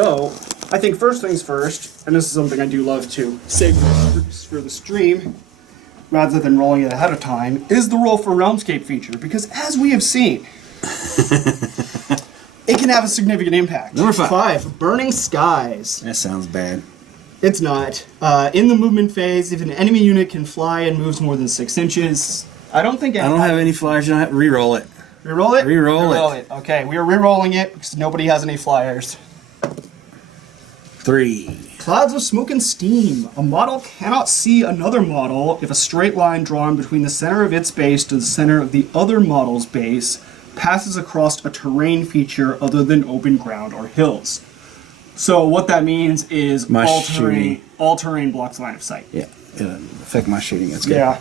So, I think first things first, and this is something I do love to save for the stream, rather than rolling it ahead of time, is the roll for Realmscape feature, because as we have seen, it can have a significant impact. Number 5. Burning Skies. That sounds bad. It's not. In the movement phase, if an enemy unit can fly and moves more than 6 inches, I don't have any flyers. You don't have to re-roll it. Re-roll it? Re-roll it. Okay, we are re-rolling it because nobody has any flyers. 3. Clouds of Smoke and Steam. A model cannot see another model if a straight line drawn between the center of its base to the center of the other model's base passes across a terrain feature other than open ground or hills. So what that means is all terrain blocks line of sight. Yeah, it'll affect my shooting. That's good. Yeah.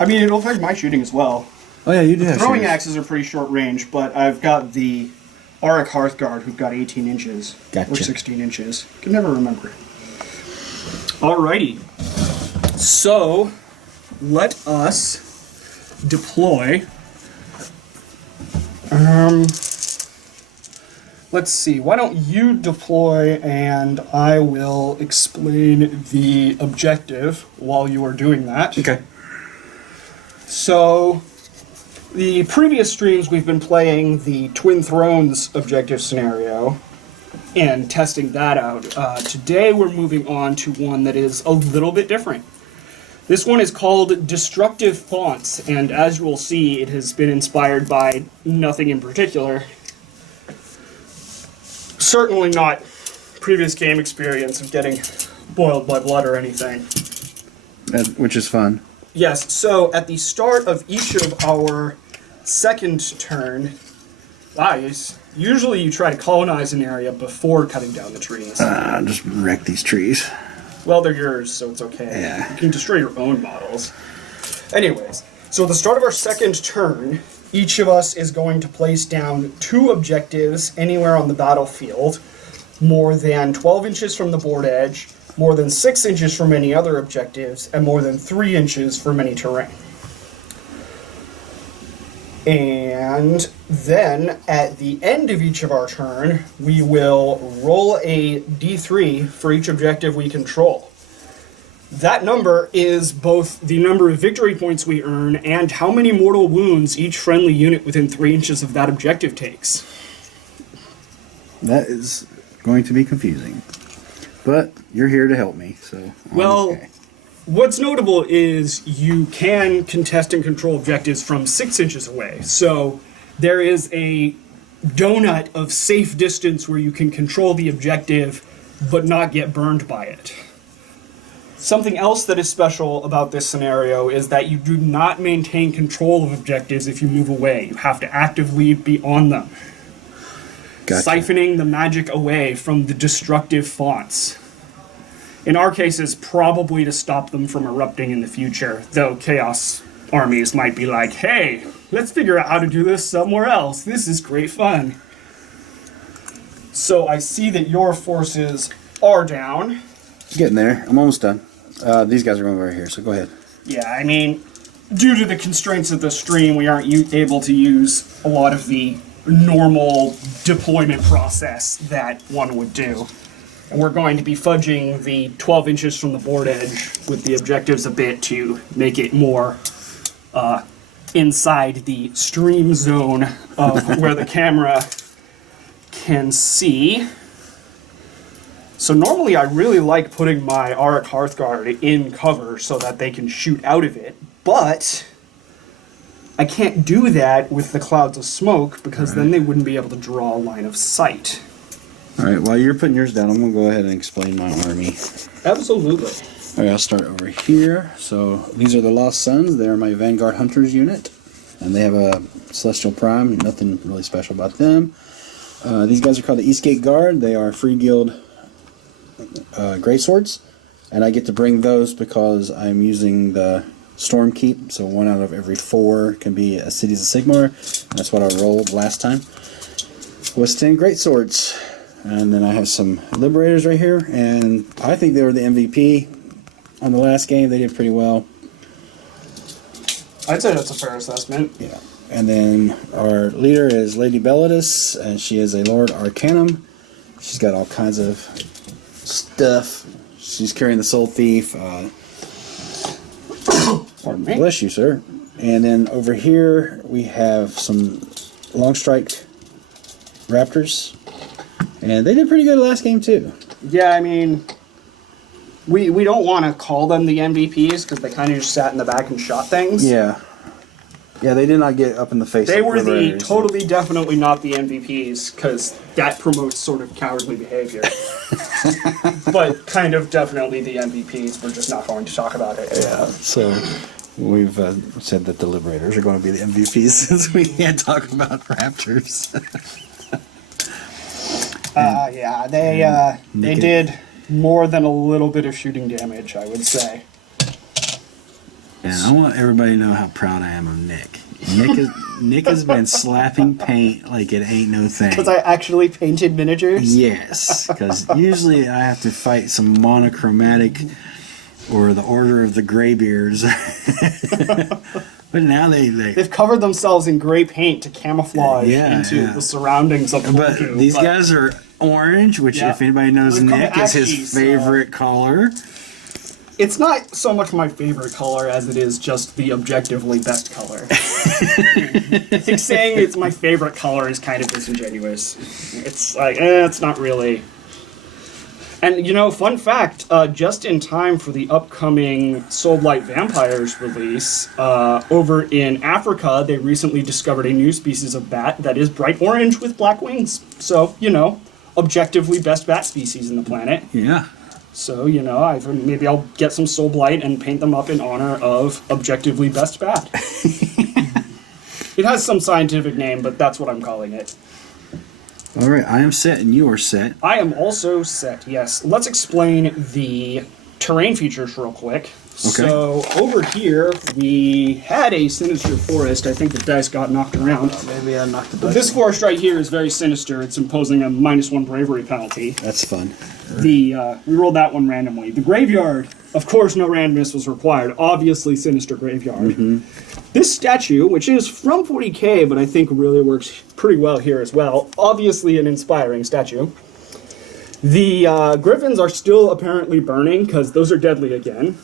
I mean, it'll affect my shooting as well. Oh yeah, you do have throwing shooters. Axes are pretty short range, but I've got the Auric Hearthguard who've got 18 inches. Gotcha. Or 16 inches. Can never remember. Alrighty. So, let us deploy. Let's see. Why don't you deploy and I will explain the objective while you are doing that. Okay. So, the previous streams we've been playing the Twin Thrones objective scenario and testing that out. Today we're moving on to one that is a little bit different. This one is called Destructive Fonts, and as you will see, it has been inspired by nothing in particular. Certainly not previous game experience of getting boiled by blood or anything. Which is fun. Yes, so at the start of each of our second turn, usually you try to colonize an area before cutting down the trees. Just wreck these trees. Well, they're yours, so it's okay. Yeah. You can destroy your own models. Anyways, so at the start of our second turn, each of us is going to place down 2 objectives anywhere on the battlefield, more than 12 inches from the board edge, more than 6 inches from any other objectives, and more than 3 inches from any terrain. And then, at the end of each of our turn, we will roll a d3 for each objective we control. That number is both the number of victory points we earn and how many mortal wounds each friendly unit within 3 inches of that objective takes. That is going to be confusing. But you're here to help me, so okay. What's notable is you can contest and control objectives from 6 inches away. So there is a donut of safe distance where you can control the objective but not get burned by it. Something else that is special about this scenario is that you do not maintain control of objectives if you move away. You have to actively be on them. Gotcha. Siphoning the magic away from the destructive fonts. In our cases, probably to stop them from erupting in the future, though Chaos armies might be like, hey, let's figure out how to do this somewhere else. This is great fun. So I see that your forces are down. Getting there. I'm almost done. These guys are going over here, so go ahead. Yeah, I mean, due to the constraints of the stream, we aren't able to use a lot of the normal deployment process that one would do. And we're going to be fudging the 12 inches from the board edge with the objectives a bit to make it more inside the stream zone of where the camera can see. So normally I really like putting my Auric Hearthguard in cover so that they can shoot out of it, but I can't do that with the clouds of smoke because then they wouldn't be able to draw a line of sight. Alright, while you're putting yours down, I'm going to go ahead and explain my army. Absolutely. Alright, I'll start over here. So, these are the Lost Sons. They're my Vanguard Hunters unit. And they have a Celestial Prime. Nothing really special about them. These guys are called the Eastgate Guard. They are Free Guild Greatswords. And I get to bring those because I'm using the Storm Keep. So 1 out of every 4 can be a Cities of Sigmar. That's what I rolled last time. Was 10 Greatswords. And then I have some Liberators right here, and I think they were the MVP on the last game. They did pretty well. I'd say that's a fair assessment. Yeah. And then our leader is Lady Belladus, and she is a Lord Arcanum. She's got all kinds of stuff. She's carrying the Soul Thief. Pardon me. Bless you, sir. And then over here we have some long strike Raptors. And they did pretty good last game too. Yeah, I mean, we don't want to call them the MVPs because they kind of just sat in the back and shot things. Yeah. Yeah, they did not get up in the face. They like were the Liberators. totally, definitely not the MVPs because that promotes sort of cowardly behavior. But kind of definitely the MVPs. We're just not going to talk about it. Yeah, so we've said that the Liberators are going to be the MVPs since we can't talk about Raptors. Yeah, they did more than a little bit of shooting damage, I would say. And I want everybody to know how proud I am of Nick. Nick has been slapping paint like it ain't no thing. Because I actually painted miniatures? Yes, because usually I have to fight some monochromatic or the Order of the Greybeards. But now They've covered themselves in gray paint to camouflage into the surroundings of the But these guys are orange, which if anybody knows Nick is his favorite color. It's not so much my favorite color as it is just the objectively best color. I think saying it's my favorite color is kind of disingenuous. It's like, it's not really. And, you know, fun fact, just in time for the upcoming Soul Blight Vampires release, over in Africa, they recently discovered a new species of bat that is bright orange with black wings. So, you know, objectively best bat species in the planet. Yeah. So, you know, maybe I'll get some Soul Blight and paint them up in honor of objectively best bat. It has some scientific name, but that's what I'm calling it. All right, I am set and you are set. I am also set, yes. Let's explain the terrain features real quick. Okay. So, over here, we had a sinister forest. I think the dice got knocked around. Maybe I knocked the But this forest right here is very sinister. It's imposing a -1 bravery penalty. That's fun. We rolled that one randomly. The graveyard, of course, no randomness was required. Obviously, sinister graveyard. Mm-hmm. This statue, which is from 40k, but I think really works pretty well here as well. Obviously, an inspiring statue. The griffins are still apparently burning because those are deadly again.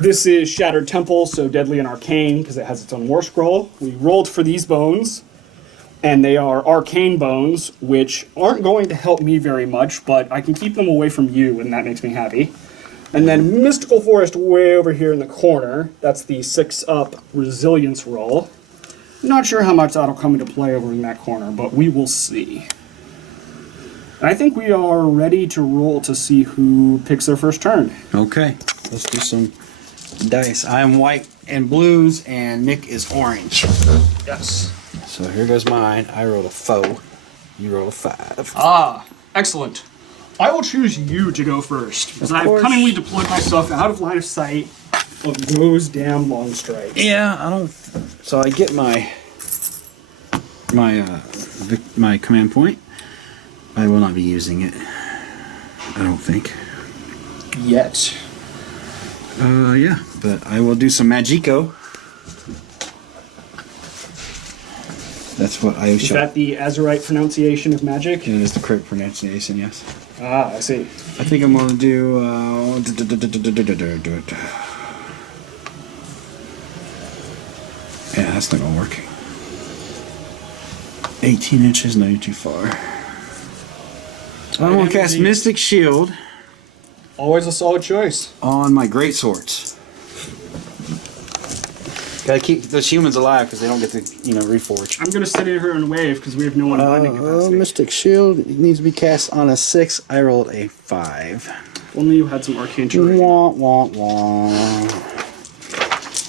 This is Shattered Temple, so deadly and arcane because it has its own war scroll. We rolled for these bones. And they are arcane bones, which aren't going to help me very much, but I can keep them away from you, and that makes me happy. And then Mystical Forest way over here in the corner. That's the 6-up resilience roll. Not sure how much that'll come into play over in that corner, but we will see. I think we are ready to roll to see who picks their first turn. Okay, let's do some dice. I am white and blues, and Nick is orange. Yes. So here goes mine. I rolled a 4. You rolled a 5. Ah, excellent. I will choose you to go first, because I have cunningly deployed myself out of line of sight of those damn long strikes. Yeah, I don't. So I get my command point. I will not be using it. I don't think. Yet. Yeah, but I will do some Magico. That's what I Is shall. that the Azurite pronunciation of magic? It is the correct pronunciation, yes. Ah, I see. I think I'm going to do. Yeah, that's not going to work. 18 inches, no, you're too far. I'm going to cast Mystic Shield Always a solid choice. on my great swords. Gotta keep those humans alive because they don't get to, reforge. I'm going to sit in here and wave because we have no one in binding capacity. Mystic Shield needs to be cast on a 6. I rolled a 5. Only you had some arcane terrain. Wah, wah, wah.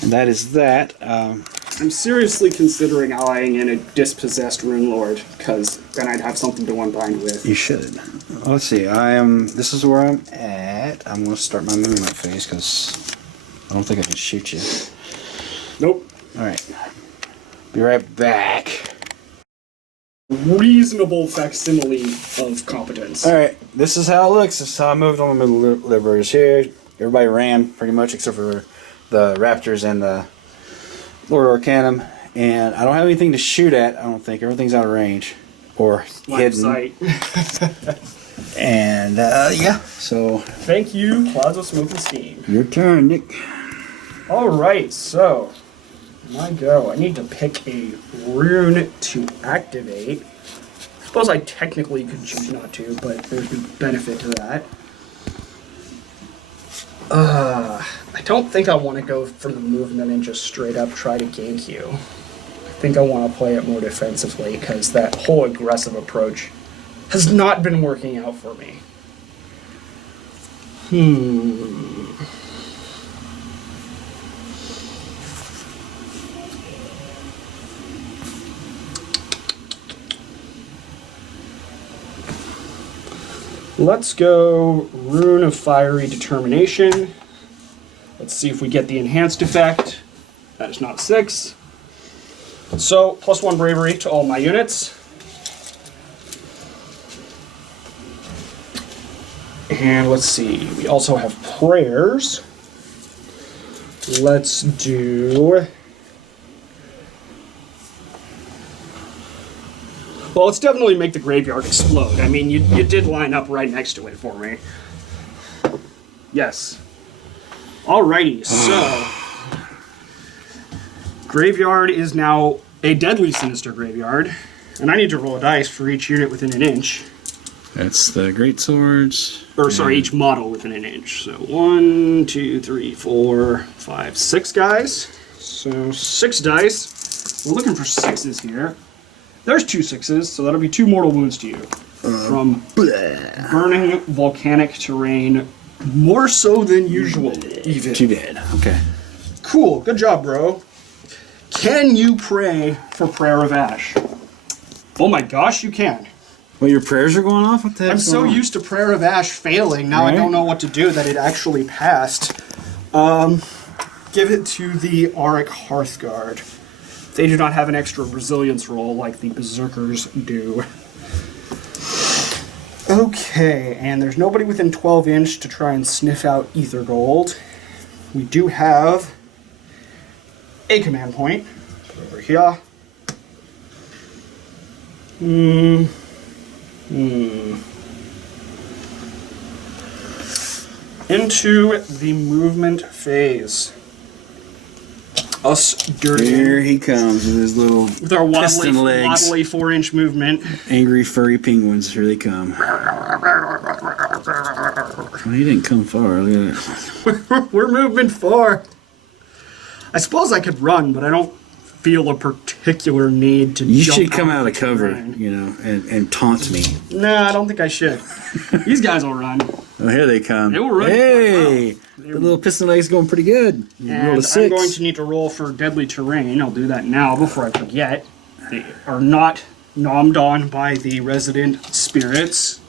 And that is that. I'm seriously considering allying in a dispossessed rune lord, because then I'd have something to unbind with. You should. Let's see. This is where I'm at. I'm going to start my movement phase because I don't think I can shoot you. Nope. All right. Be right back. Reasonable facsimile of competence. All right. This is how it looks. This is how I moved on the middle liberators here. Everybody ran pretty much except for the Raptors and the Lord Arcanum. And I don't have anything to shoot at, I don't think. Everything's out of range. Or Line of hidden. sight. And yeah, so Thank you, Clouds of Smoke and Steam. your turn, Nick. Alright, so my go. I need to pick a rune to activate. I suppose I technically could choose not to, but there's no benefit to that. I don't think I want to go for the movement and just straight up try to gank you. I think I want to play it more defensively because that whole aggressive approach has not been working out for me. Let's go Rune of Fiery Determination. Let's see if we get the enhanced effect. That is not 6. So, +1 bravery to all my units. And let's see, we also have prayers. Let's do... Well, let's definitely make the graveyard explode. I mean, you did line up right next to it for me. Yes. Alrighty, so... Graveyard is now a deadly sinister graveyard. And I need to roll a dice for each unit within an inch. That's the great swords. Or, sorry, each model within an inch. So 1, 2, 3, 4, 5, 6 guys. So 6 dice. We're looking for 6s here. There's 2 6s, so that'll be 2 mortal wounds to you. From burning volcanic terrain, more so than usual, even. Too bad. Okay. Cool, good job, bro. Can you pray for Prayer of Ash? Oh my gosh, you can. Well, your prayers are going off? What the heck's I'm so going on? used to Prayer of Ash failing, now I don't know what to do that it actually passed. Give it to the Auric Hearthguard. They do not have an extra resilience roll like the Berserkers do. Okay, and there's nobody within 12 inch to try and sniff out Ether Gold. We do have a command point. Put it over here. Into the movement phase. Us dirty. Here he comes with his little With our piston legs. waddly 4-inch movement. Angry furry penguins. Here they come. Well, he didn't come far. Look at that. We're movement 4. I suppose I could run, but I don't feel a particular need to You jump should come out the of cover, terrain. you know, and taunt me. Nah, I don't think I should. These guys will run. Oh, here they come. They will run Hey! quite The little piston leg's going pretty good. You rolled a And 6. I'm going to need to roll for deadly terrain. I'll do that now before I forget. They are not nommed on by the resident spirits.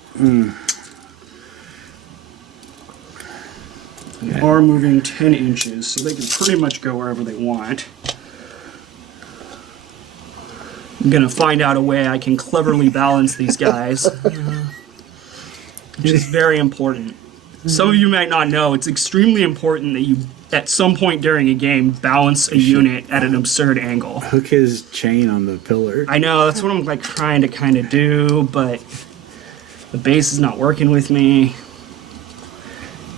They are moving 10 inches, so they can pretty much go wherever they want. I'm going to find out a way I can cleverly balance these guys. Which is very important. Some of you might not know, it's extremely important that you, at some point during a game, balance a unit at an absurd angle. Hook his chain on the pillar. I know, that's what I'm like trying to kind of do, but the base is not working with me.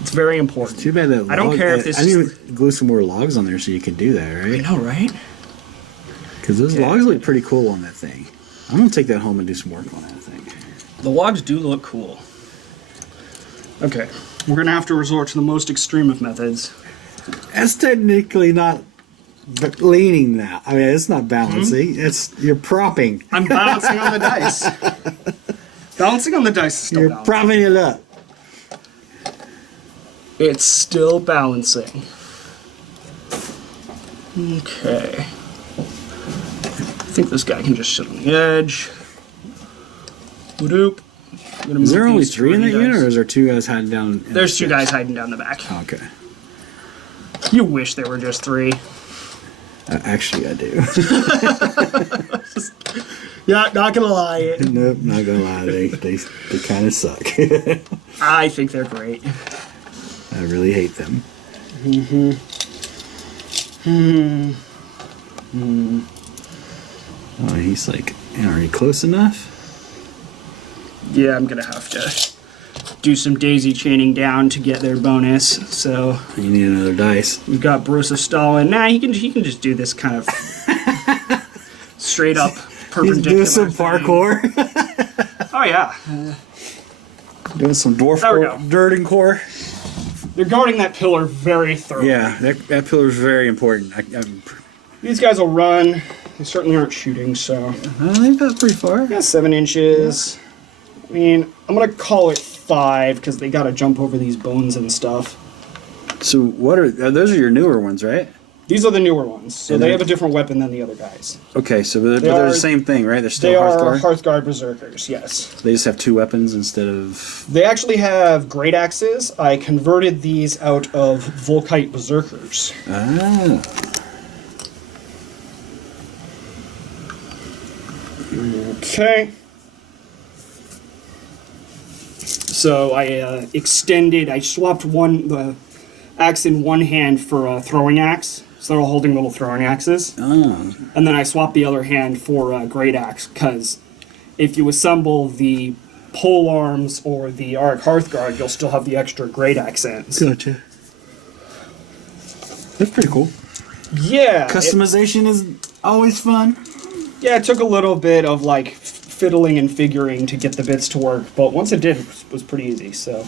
It's very important. Too bad that log, I don't care if this I is... need to glue some more logs on there so you can do that, I right? know, right? Because those logs look pretty cool on that thing. I'm going to take that home and do some work on that thing. The logs do look cool. Okay, we're going to have to resort to the most extreme of methods. That's technically not leaning now. I mean, it's not balancing. It's you're propping. I'm balancing on the dice. Balancing on the dice is still You're balancing. propping it up. It's still balancing. Okay. I think this guy can just sit on the edge. Whoop. Is there only 3 in that unit, or is there 2 guys hiding down? In There's the 2 guys hiding down the back. Oh, okay. You wish there were just 3. Actually, I do. Yeah, not gonna lie. Nope, not gonna lie. They kind of suck. I think they're great. I really hate them. Oh, he's like, are you close enough? Yeah, I'm gonna have to do some daisy chaining down to get their bonus. So You need another dice. we've got Boris Stalin. Nah, he can just do this kind of straight up perpendicular. Do some thing. parkour. Oh yeah, Doing some dwarf There we core, go. dirt and core. they're guarding that pillar very thoroughly. Yeah, that pillar is very important. These guys will run. They certainly aren't shooting, so I think that's pretty far. yeah, 7 inches. I mean, I'm gonna call it 5 because they gotta jump over these bones and stuff. So what are those? Are your newer ones, right? These are the newer ones, so And they they're- have a different weapon than the other guys. Okay, so they're are- the same thing, right? They're They still are Hearthguard. Hearthguard Berserkers, yes. They just have 2 weapons instead of. They actually have great axes. I converted these out of Volkite Berserkers. Ah. Okay. So I I swapped the axe in one hand for a throwing axe. So they're all holding little throwing axes. Oh. And then I swapped the other hand for a great axe, because if you assemble the pole arms or the Arc Hearthguard, you'll still have the extra great axe ends. Gotcha. That's pretty cool. Yeah. Customization is always fun. It took a little bit of like fiddling and figuring to get the bits to work, but once it did, it was pretty easy, so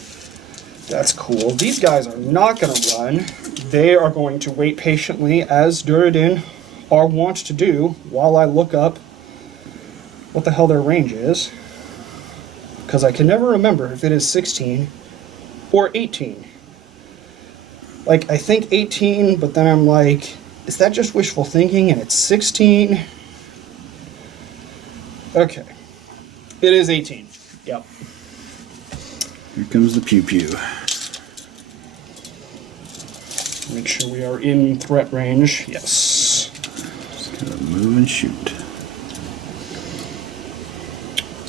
that's cool. These guys are not going to run. They are going to wait patiently, as Duradin are wont to do, while I look up what the hell their range is, because I can never remember if it is 16 or 18. Like, I think 18, but then I'm like, is that just wishful thinking and it's 16? Okay. It is 18. Yep. Here comes the pew pew. Make sure we are in threat range. Yes. Just gotta move and shoot.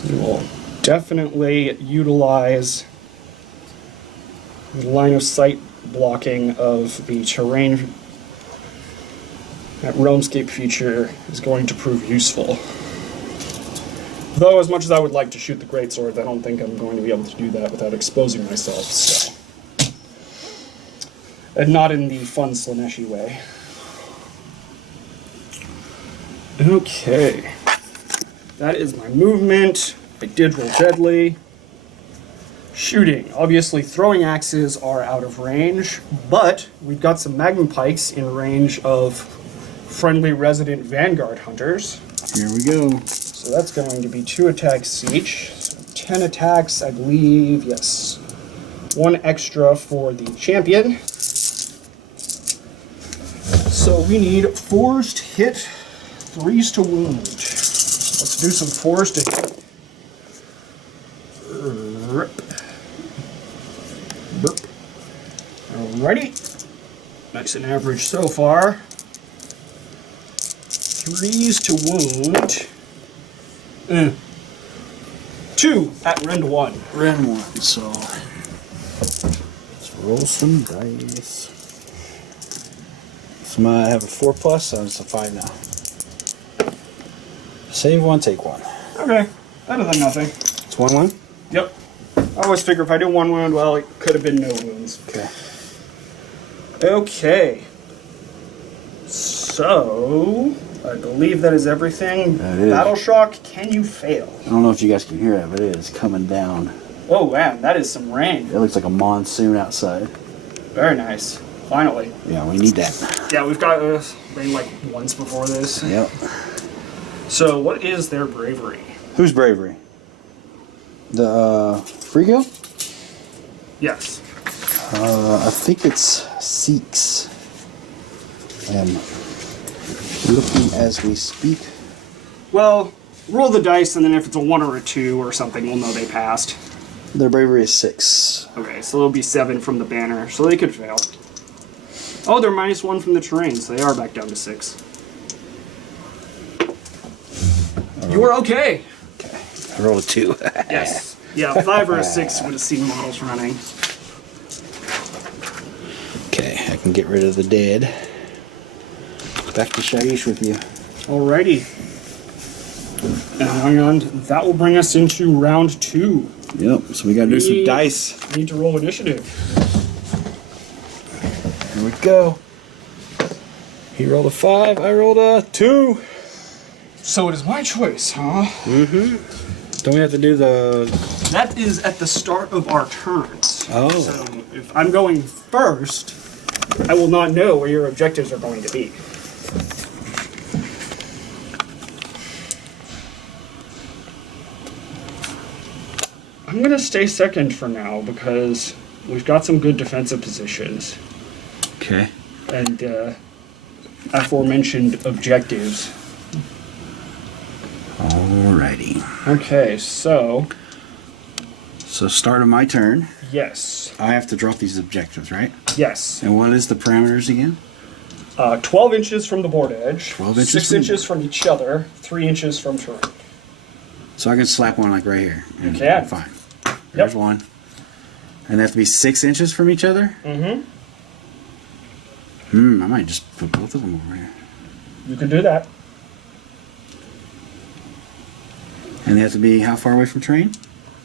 We will definitely utilize the line of sight blocking of the terrain. That Realmscape feature is going to prove useful. Though, as much as I would like to shoot the greatsword, I don't think I'm going to be able to do that without exposing myself, so. And not in the fun Slaneshi way. Okay. That is my movement. I did roll deadly. Shooting. Obviously, throwing axes are out of range, but we've got some Magnum Pikes in range of friendly resident Vanguard Hunters. Here we go. So that's going to be 2 attacks each. So 10 attacks, I believe, yes. 1 extra for the champion. So we need 4s to hit, 3s to wound. Let's do some 4s to hit. Rip. Burp. Alrighty. Nice and average so far. 3s to wound. 2 at rend 1. Ren 1, so let's roll some dice. So I have a 4+, so it's a 5 now. Save 1, take 1. Okay, better than nothing. It's 1-1? Yep. I always figure if I do 1 wound, well, it could have been no wounds. Okay. Okay. So, I believe that is everything. That is. Battle shock, can you fail? I don't know if you guys can hear it, but it is coming down. Oh, man, that is some rain. It looks like a monsoon outside. Very nice. Finally. Yeah, we need that. Yeah, we've got rain like once before this. Yep. So, what is their bravery? Who's bravery? The Frigo? Yes. I think it's Sikhs. I am looking as we speak. Well, roll the dice, and then if it's a 1 or a 2 or something, we'll know they passed. Their bravery is 6. Okay, so it'll be 7 from the banner, so they could fail. Oh, they're -1 from the terrain, so they are back down to 6. You were okay. Okay. I rolled a 2. Yes. Yeah, 5 or a 6 would have seen models running. Okay, I can get rid of the dead. Back to Shaiish with you. Alrighty. And hang on, that will bring us into round 2. Yep, so we gotta do some dice. Need to roll initiative. Here we go. He rolled a 5, I rolled a 2. So it is my choice, huh? Mm-hmm. Don't we have to do the... That is at the start of our turns. Oh. So if I'm going first, I will not know where your objectives are going to be. I'm going to stay second for now because we've got some good defensive positions. Okay. And aforementioned objectives. Alrighty. Okay, so... So start of my turn. Yes. I have to drop these objectives, right? Yes. And what is the parameters again? 12 inches from the board edge. 12 inches 6 from the inches board. from each other. 3 inches from terrain. So I can slap one like right here. You can. Fine. There's Yep. one. And they have to be 6 inches from each other? Mm-hmm. I might just put both of them over here. You can do that. And they have to be how far away from terrain?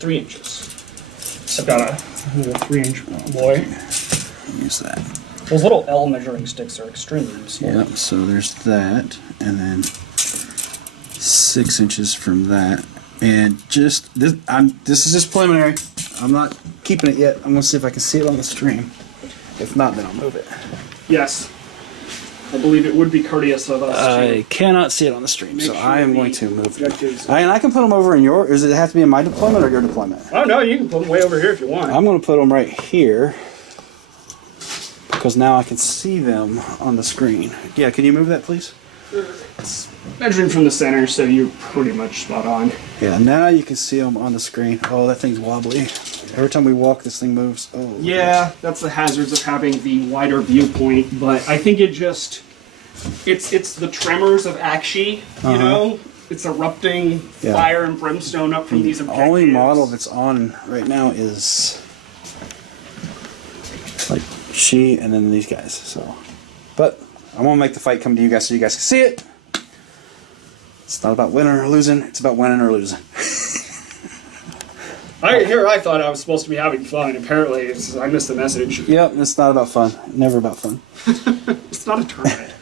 3 inches. I've got a little 3-inch boy. Use that. Those little L measuring sticks are extremely useful. Yep, so there's that. And then 6 inches from that. And just, this is just preliminary. I'm not keeping it yet. I'm going to see if I can see it on the stream. If not, then I'll move it. Yes. I believe it would be courteous of us I cannot see it on the stream, Make so sure I am the going to move it. objectives- And I can put them over in your... Does it have to be in my deployment or your deployment? Oh, no, you can put them way over here if you want. I'm going to put them right here. Because now I can see them on the screen. Yeah, can you move that, please? It's measuring from the center, so you're pretty much spot on. Yeah, now you can see them on the screen. Oh, that thing's wobbly. Every time we walk, this thing moves. Oh. Yeah, that's the hazards of having the wider viewpoint, but I think it just... It's the tremors of Akshi, you know? It's erupting Yeah. fire and brimstone up from these The objectives. only model that's on right now is like she and then these guys. So, but I'm gonna make the fight come to you guys so you guys can see it. It's not about winning or losing. It's about winning or losing. I thought I was supposed to be having fun. Apparently, I missed the message. Yep, it's not about fun. Never about fun. It's not a tournament.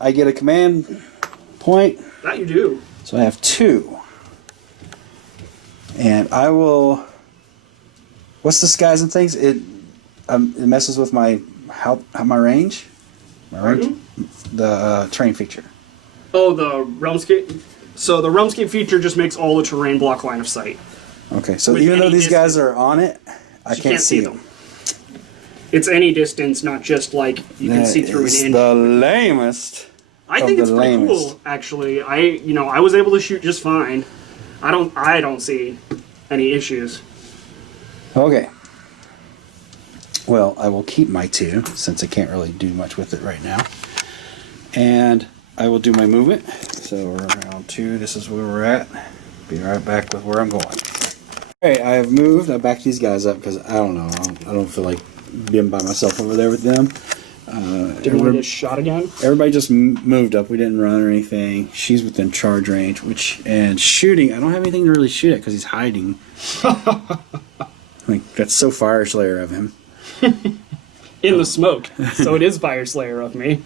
I get a command point. That you do. So I have 2. And I will... What's the skies and things? It messes with my my range. My range? The terrain feature. Oh, the Realmscape. So the Realmscape feature just makes all the terrain block line of sight. Okay, so With even though any these guys distance. are on it, I You can't see them. It's any distance, not just like you can That see through an is inch. the lamest. I of think the it's pretty lamest. cool, actually. I was able to shoot just fine. I don't see any issues. Okay. Well, I will keep my 2 since I can't really do much with it right now. And I will do my movement. So we're around 2. This is where we're at. Be right back with where I'm going. Okay, I have moved. I backed these guys up because I don't know. I don't feel like being by myself over there with them. Didn't want to get shot again? Everybody just moved up. We didn't run or anything. She's within charge range, and shooting. I don't have anything to really shoot at because he's hiding. Like that's so Fyreslayer of him. In the smoke. So it is Fyreslayer of me.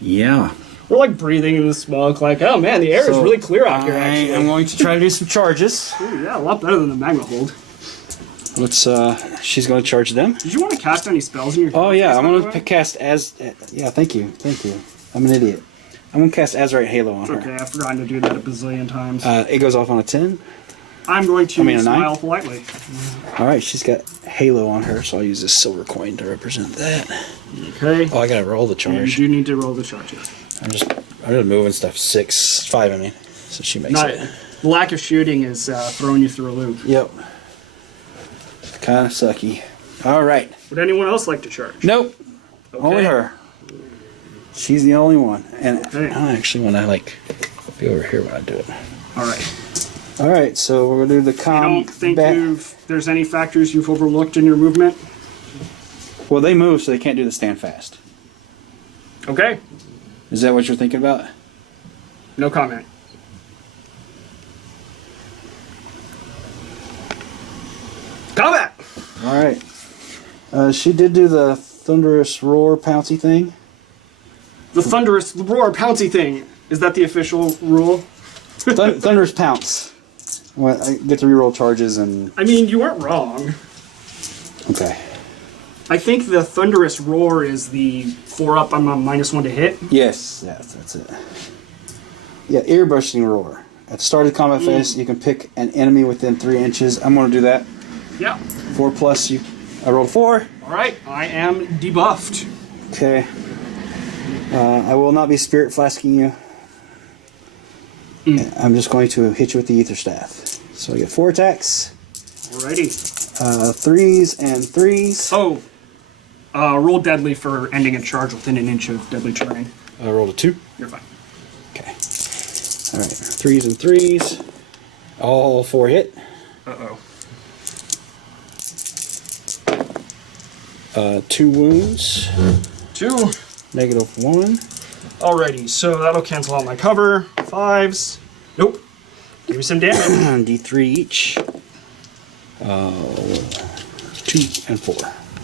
Yeah. We're like breathing in the smoke, like, oh man, the air is really clear out here, actually. I'm going to try to do some charges. Ooh, yeah, a lot better than the magma hold. Let's. She's going to charge them. Did you want to cast any spells in your Oh yeah, I'm by the going way? to cast as. Yeah, thank you. I'm an idiot. I'm going to cast Azurite Halo on her. Okay, I've forgotten to do that a bazillion times. It goes off on a 10. I'm going to a 9? smile politely. All right, she's got Halo on her, so I'll use this silver coin to represent that. Okay. Oh, I gotta roll the You charge. do need to roll the charges. I'm just moving stuff. 5. I mean, so she makes Not, it. the lack of shooting is throwing you through a loop. Yep. Kind of sucky. All right. Would anyone else like to charge? Nope. Okay. Only her. She's the only one, and Okay. I actually want to be over here when I do it. All right. All right, so we're gonna do the I don't think combat. there's any factors you've overlooked in your movement. Well, they move, so they can't do the stand fast. Okay. Is that what you're thinking about? No comment. All right. She did do the thunderous roar pouncy thing. The thunderous roar pouncy thing. Is that the official rule? Thunderous pounce. Well, I get to reroll charges and... I mean, you weren't wrong. Okay. I think the thunderous roar is the 4-up on my -1 to hit. Yes, that's it. Yeah, ear-bursting roar. At the start of the combat phase, you can pick an enemy within 3 inches. I'm going to do that. Yeah. 4 plus. I rolled 4. All right, I am debuffed. Okay. I will not be spirit flasking you. I'm just going to hit you with the ether staff. So I get 4 attacks. Alrighty. 3s and 3s. Oh. Roll deadly for ending a charge within an inch of deadly terrain. I rolled a 2. You're fine. Okay. All right. 3s and 3s. All 4 hit. Uh-oh. 2 wounds. 2. -1. Alrighty, so that'll cancel out my cover. 5s. Nope. Give me some damage. D3 each. 2 and 4.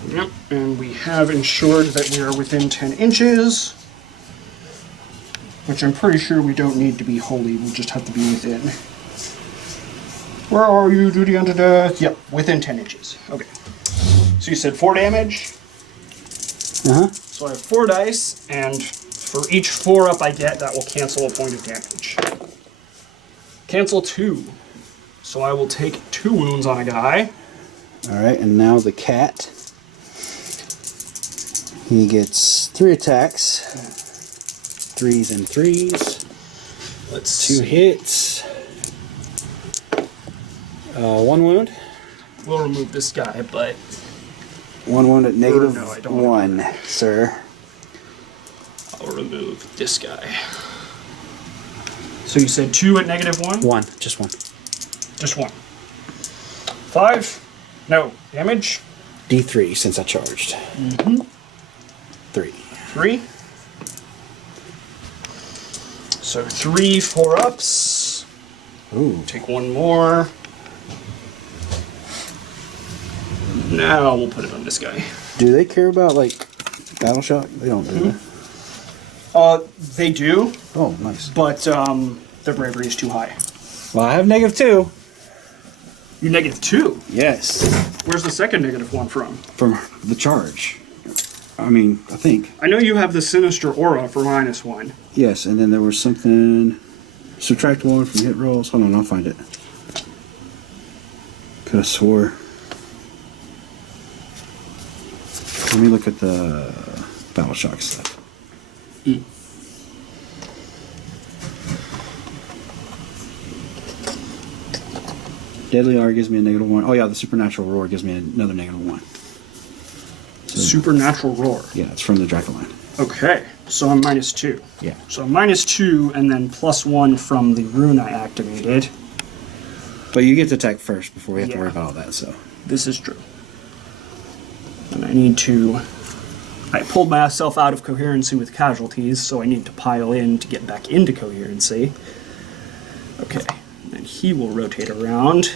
Yep, and we have ensured that we are within 10 inches. Which I'm pretty sure we don't need to be holy, we'll just have to be within. Where are you, duty unto death? Yep, within 10 inches. Okay. So you said 4 damage. Uh-huh. So I have 4 dice, and for each 4-up I get, that will cancel a point of damage. Cancel 2. So I will take 2 wounds on a guy. Alright, and now the cat. He gets 3 attacks. 3s and 3s. Let's 2 hits. 1 wound. We'll remove this guy, but 1 wound at negative no, I don't want 1, sir. I'll remove this guy. So you said 2 at -1? 1, just 1. Just 1. 5? No. Damage? D3 since I charged. 3. 3. So 3 4-ups. Ooh. Take 1 more. Now we'll put it on this guy. Do they care about, like, battle shock? They don't, do they? They do, Oh, nice. but their bravery is too high. Well, I have -2. You -2? Yes. Where's the second -1 from? From the charge. I mean, I think. I know you have the sinister aura for -1. Yes, and then there was something... Subtract 1 from hit rolls. Hold on, I'll find it. Could have swore. Let me look at the battle shock stuff. Deadly R gives me a -1. Oh yeah, the supernatural roar gives me another -1. Supernatural roar. Yeah, it's from the Dracoline. Okay, so I'm -2. Yeah. So I'm -2 and then +1 from the rune I activated. But you get to attack first before we have to Yeah. worry about all that, so. This is true. And I need to... I pulled myself out of coherency with casualties, so I need to pile in to get back into coherency. Okay, and he will rotate around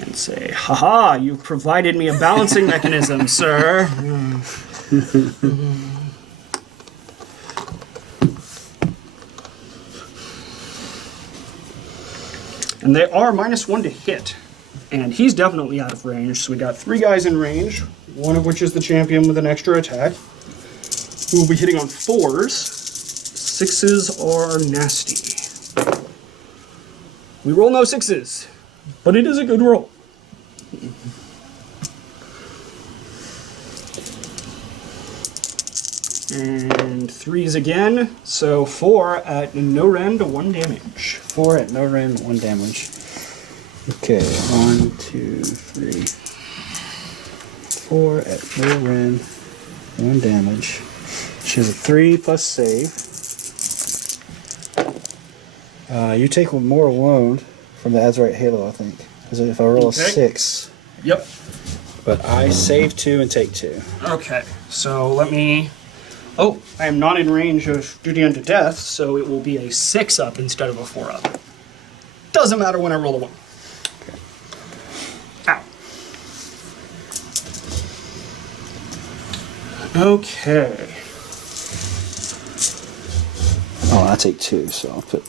and say, "Haha, you've provided me a balancing mechanism, sir." And they are -1 to hit. And he's definitely out of range, so we got 3 guys in range, one of which is the champion with an extra attack, who will be hitting on 4s. 6s are nasty. We roll no 6s, but it is a good roll. And 3s again, so 4 at no rend, 1 damage. 4 at no rend, 1 damage. Okay, 1, 2, 3, 4 at no rend, 1 damage. She has a 3 plus save. You take 1 more wound from the Azurite Halo, I think. Because if I roll a 6. Yep. But I save 2 and take 2. Okay, so let me... Oh, I am not in range of duty unto death, so it will be a 6-up instead of a 4-up. Doesn't matter when I roll a 1. Okay. Ow. Okay. Oh, I take 2, so I'll put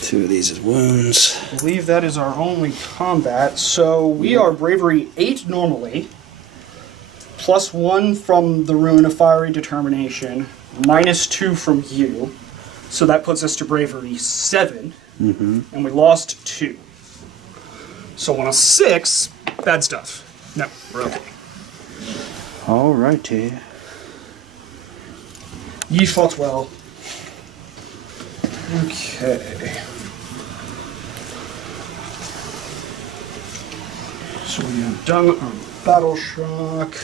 2 of these as wounds. I believe that is our only combat. So we are bravery 8 normally, +1 from the Rune of Fiery Determination, -2 from you. So that puts us to bravery 7, and we lost 2. So on a 6, bad stuff. No, we're okay. Alrighty. Ye fought well. Okay. So we have done our battle shock.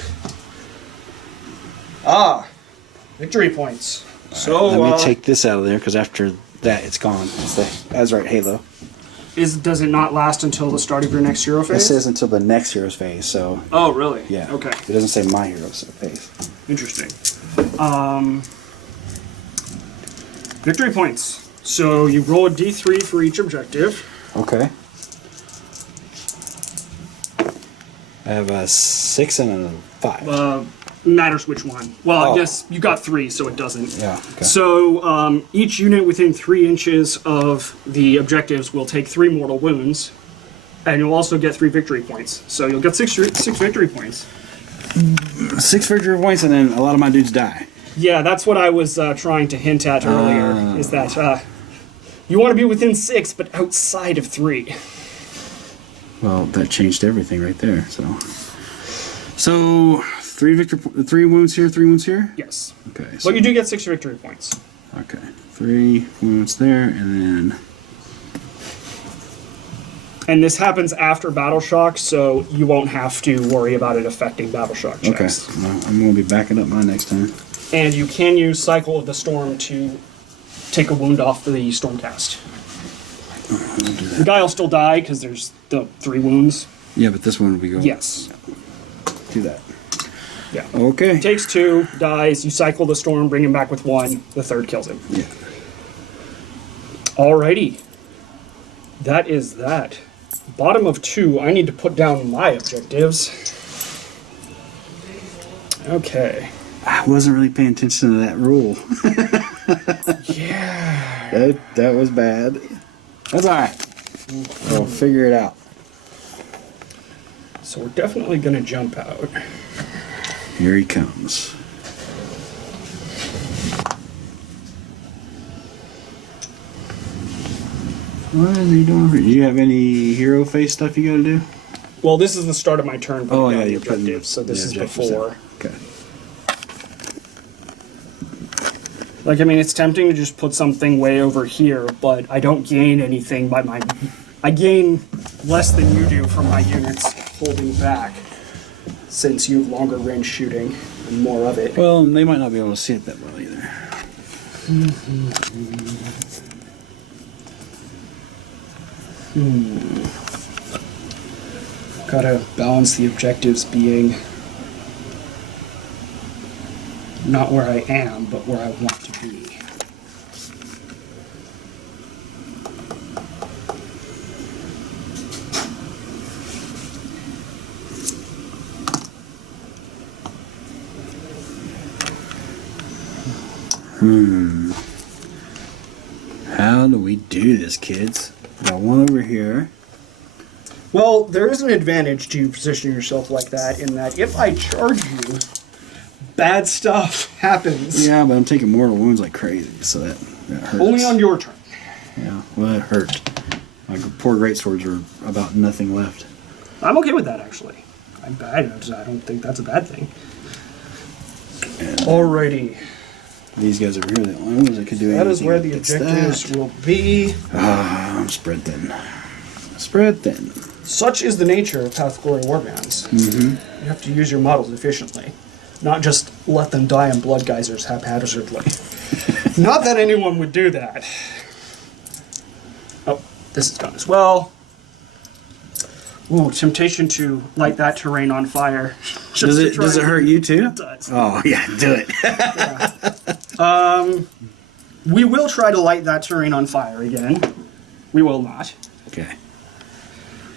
Victory points. So Let me take this out of there because after that it's gone. It's the Azurite Halo. Does it not last until the start of your next hero It phase? says until the next hero's phase, so Oh, really? yeah. Okay. It doesn't say my hero's phase. Interesting. Victory points. So you roll a d3 for each objective. Okay. I have a 6 and a 5. Matters which one. Well, I Oh. guess you got 3, so it doesn't. Yeah. Okay. So each unit within 3 inches of the objectives will take 3 mortal wounds, and you'll also get 3 victory points. So you'll get 6 victory points. 6 victory points, and then a lot of my dudes die. Yeah, that's what I was trying to hint at earlier, is that you want to be within 6, but outside of 3. Well, that changed everything right there. So 3 wounds here, 3 wounds here. Yes. Okay. But you do get 6 victory points. Okay. 3 wounds there, and then. And this happens after Battle Shock, so you won't have to worry about it affecting Battle Shock Okay. checks. Well, I'm going to be backing up mine next time. And you can use Cycle of the Storm to take a wound off the Stormcast. I'll do The that. guy will still die because there's the 3 wounds. Yeah, but this one will be going. Yes. Do that. Yeah. Okay. Takes 2, dies, you cycle the Storm, bring him back with 1, the 3rd kills him. Yeah. Alrighty. That is that. Bottom of 2, I need to put down my objectives. Okay. I wasn't really paying attention to that rule. Yeah. That was bad. That's alright. We'll figure it out. So we're definitely going to jump out. Here he comes. What is he doing? Do you have any hero face stuff you gotta do? Well, this is the start of my turn. Oh, putting yeah, down the you're putting objectives, so this the is objectives before. down. Okay. Like, I mean, it's tempting to just put something way over here, but I don't gain anything by my... I gain less than you do from my units holding back, since you have longer range shooting and more of it. Well, they might not be able to see it that well either. Gotta balance the objectives being not where I am, but where I want to be. How do we do this, kids? Got one over here. Well, there is an advantage to positioning yourself like that, in that if I charge you, bad stuff happens. Yeah, but I'm taking mortal wounds like crazy, so that hurts. Only on your turn. Yeah, well, it hurt. My poor greatswords are about nothing left. I'm okay with that, actually. I don't think that's a bad thing. And Alrighty. these guys over here are the only ones that could do anything. That is where the against objectives that. will be. I'm spread thin. Spread thin. Such is the nature of Path of Glory Warbands. Mm-hmm. You have to use your models efficiently, not just let them die in blood geysers haphazardly. Not that anyone would do that. Oh, this is gone as well. Ooh, temptation to light that terrain on fire. Does it hurt you too? It does. Oh yeah, do it. We will try to light that terrain on fire again. We will not. Okay.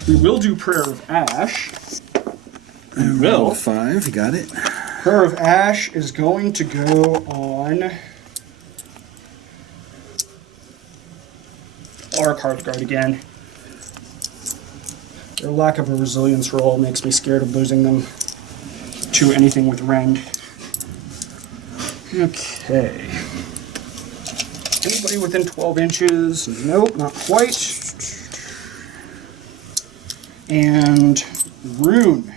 We will do Prayer of Ash. Roll 5, you got it. Her of Ash is going to go on Arcard Guard again. Their lack of a resilience roll makes me scared of losing them to anything with Rend. Okay. Anybody within 12 inches? Nope, not quite. And Rune.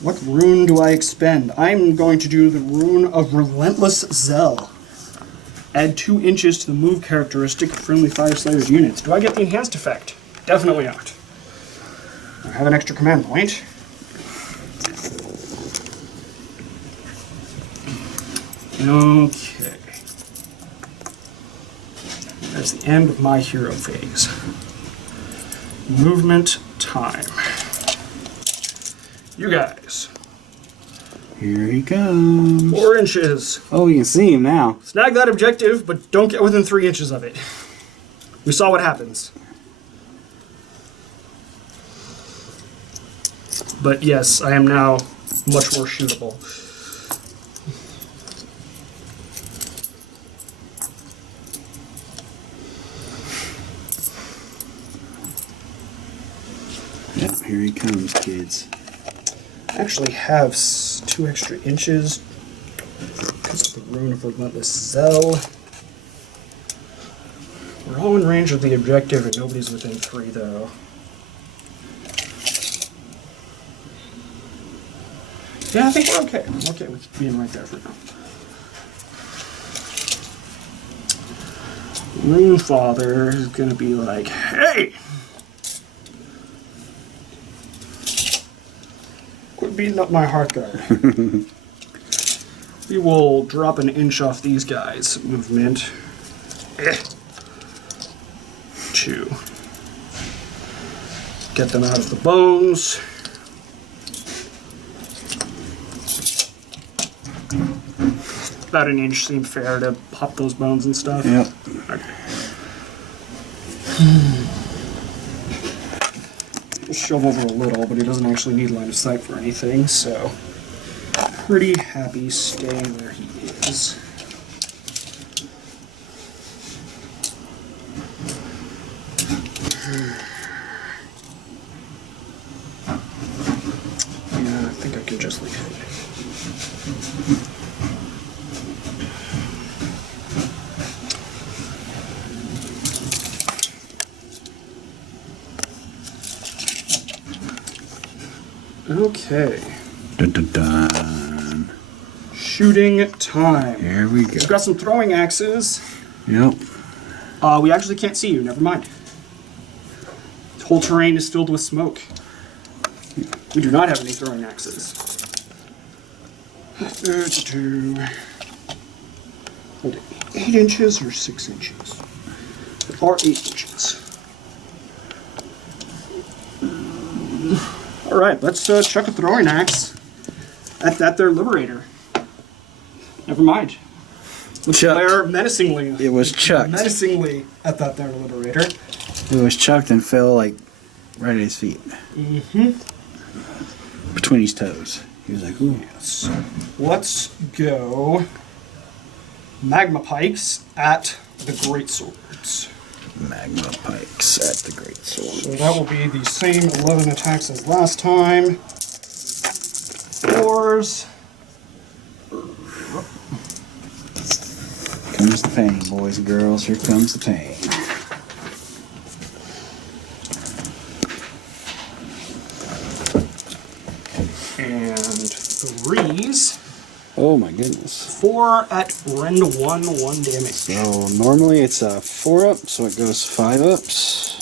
What rune do I expend? I'm going to do the Rune of Relentless Zell. Add 2 inches to the move characteristic of friendly Fyreslayers units. Do I get the enhanced effect? Definitely not. I have an extra command point. Okay. That's the end of my hero phase. Movement time. You guys. Here he comes. 4 inches. Oh, you can see him now. Snag that objective, but don't get within 3 inches of it. We saw what happens. But yes, I am now much more shootable. Yep, here he comes, kids. I actually have 2 extra inches because of the Rune of Relentless Zell. We're all in range of the objective and nobody's within 3 though. Yeah, I think we're okay. I'm okay with being right there for now. Rune Father is going to be like, hey! Quit beating up my heart guard. We will drop an inch off these guys. Movement. 2. Get them out of the bones. About an inch seemed fair to pop those bones and stuff. Yep. Okay. We'll shove over a little, but he doesn't actually need line of sight for anything, so pretty happy staying where he is. Yeah, I think I can just leave it. Okay. Dun dun dun. Shooting time. Here we go. We've got some throwing axes. Yep. We actually can't see you, never mind. The whole terrain is filled with smoke. We do not have any throwing axes. Hold it. 8 inches or 6 inches? There are 8 inches. Alright, let's chuck a throwing axe at that their liberator. Never mind. Let's glare menacingly. It was chucked. Menacingly at that their liberator. It was chucked and fell like right at his feet. Mm-hmm. Between his toes. He was like, ooh. Yes. Let's go magma pikes at the great swords. Magma pikes at the great sword. So that will be the same 11 attacks as last time. 4s. Comes the pain, boys and girls. Here comes the pain. And 3s. Oh my goodness. 4 at rend 1 damage. So normally it's a 4 up, so it goes 5 ups.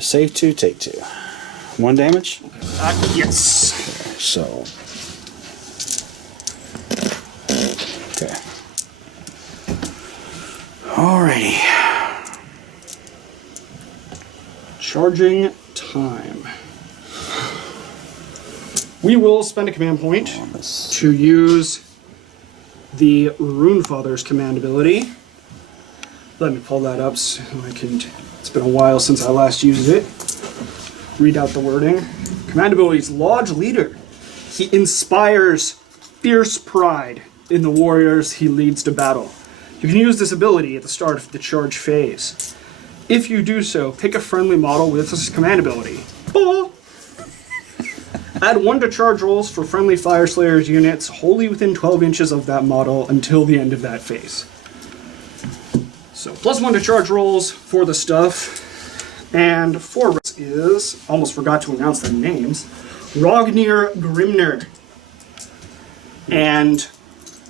Save 2, take 2. 1 damage? Yes. Okay, so. Okay. Alrighty. Charging time. We will spend a command point to use the Runefather's command ability. Let me pull that up so I can. It's been a while since I last used it. Read out the wording. Command ability is Lodge Leader. He inspires fierce pride in the warriors he leads to battle. You can use this ability at the start of the charge phase. If you do so, pick a friendly model with this command ability. Add 1 to charge rolls for friendly Fyreslayers units wholly within 12 inches of that model until the end of that phase. So +1 to charge rolls for the stuff. And 4 is, almost forgot to announce their names, Rognir Grimnir and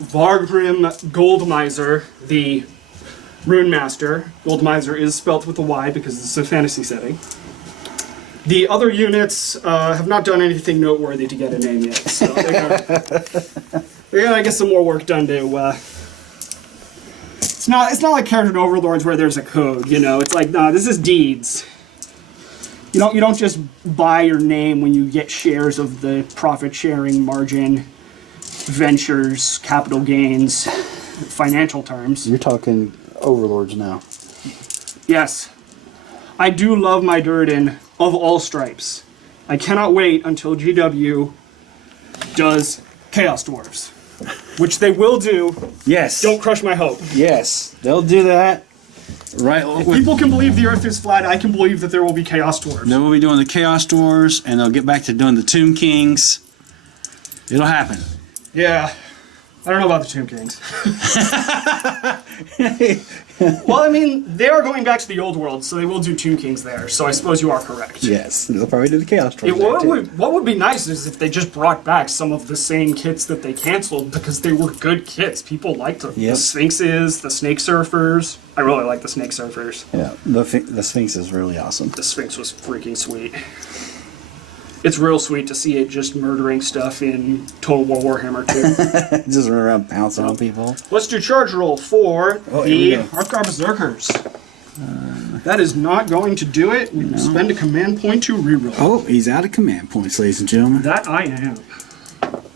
Vargrim Goldmiser, the Rune Master. Goldmiser is spelt with a Y because it's a fantasy setting. The other units have not done anything noteworthy to get a name yet, so they're gonna get some more work done to. It's not like Character Overlords where there's a code, you know. It's like, nah, this is deeds. You don't just buy your name when you get shares of the profit sharing margin, ventures, capital gains, financial terms. You're talking Overlords now. Yes. I do love my Durden of all stripes. I cannot wait until GW does Chaos Dwarves, which they will do. Yes. Don't crush my hope. Yes, they'll do that. Right. If people can believe the Earth is flat, I can believe that there will be Chaos Dwarves. Then we'll be doing the Chaos Dwarves, and they'll get back to doing the Tomb Kings. It'll happen. Yeah. I don't know about the Tomb Kings. Well, I mean, they are going back to the old world, so they will do Tomb Kings there, so I suppose you are correct. Yes, they'll probably do the Chaos Dwarves. What would be nice is if they just brought back some of the same kits that they canceled, because they were good kits. People liked them. Yep. The Sphinxes, the Snake Surfers. I really like the Snake Surfers. Yeah, the Sphinx is really awesome. The Sphinx was freaking sweet. It's real sweet to see it just murdering stuff in Total War Warhammer 2. Just run around pouncing on people. Let's do charge roll for the here we go. Hearthguard Berserkers. That is not going to do it. We spend a command point to reroll. Oh, he's out of command points, ladies and gentlemen. That I am.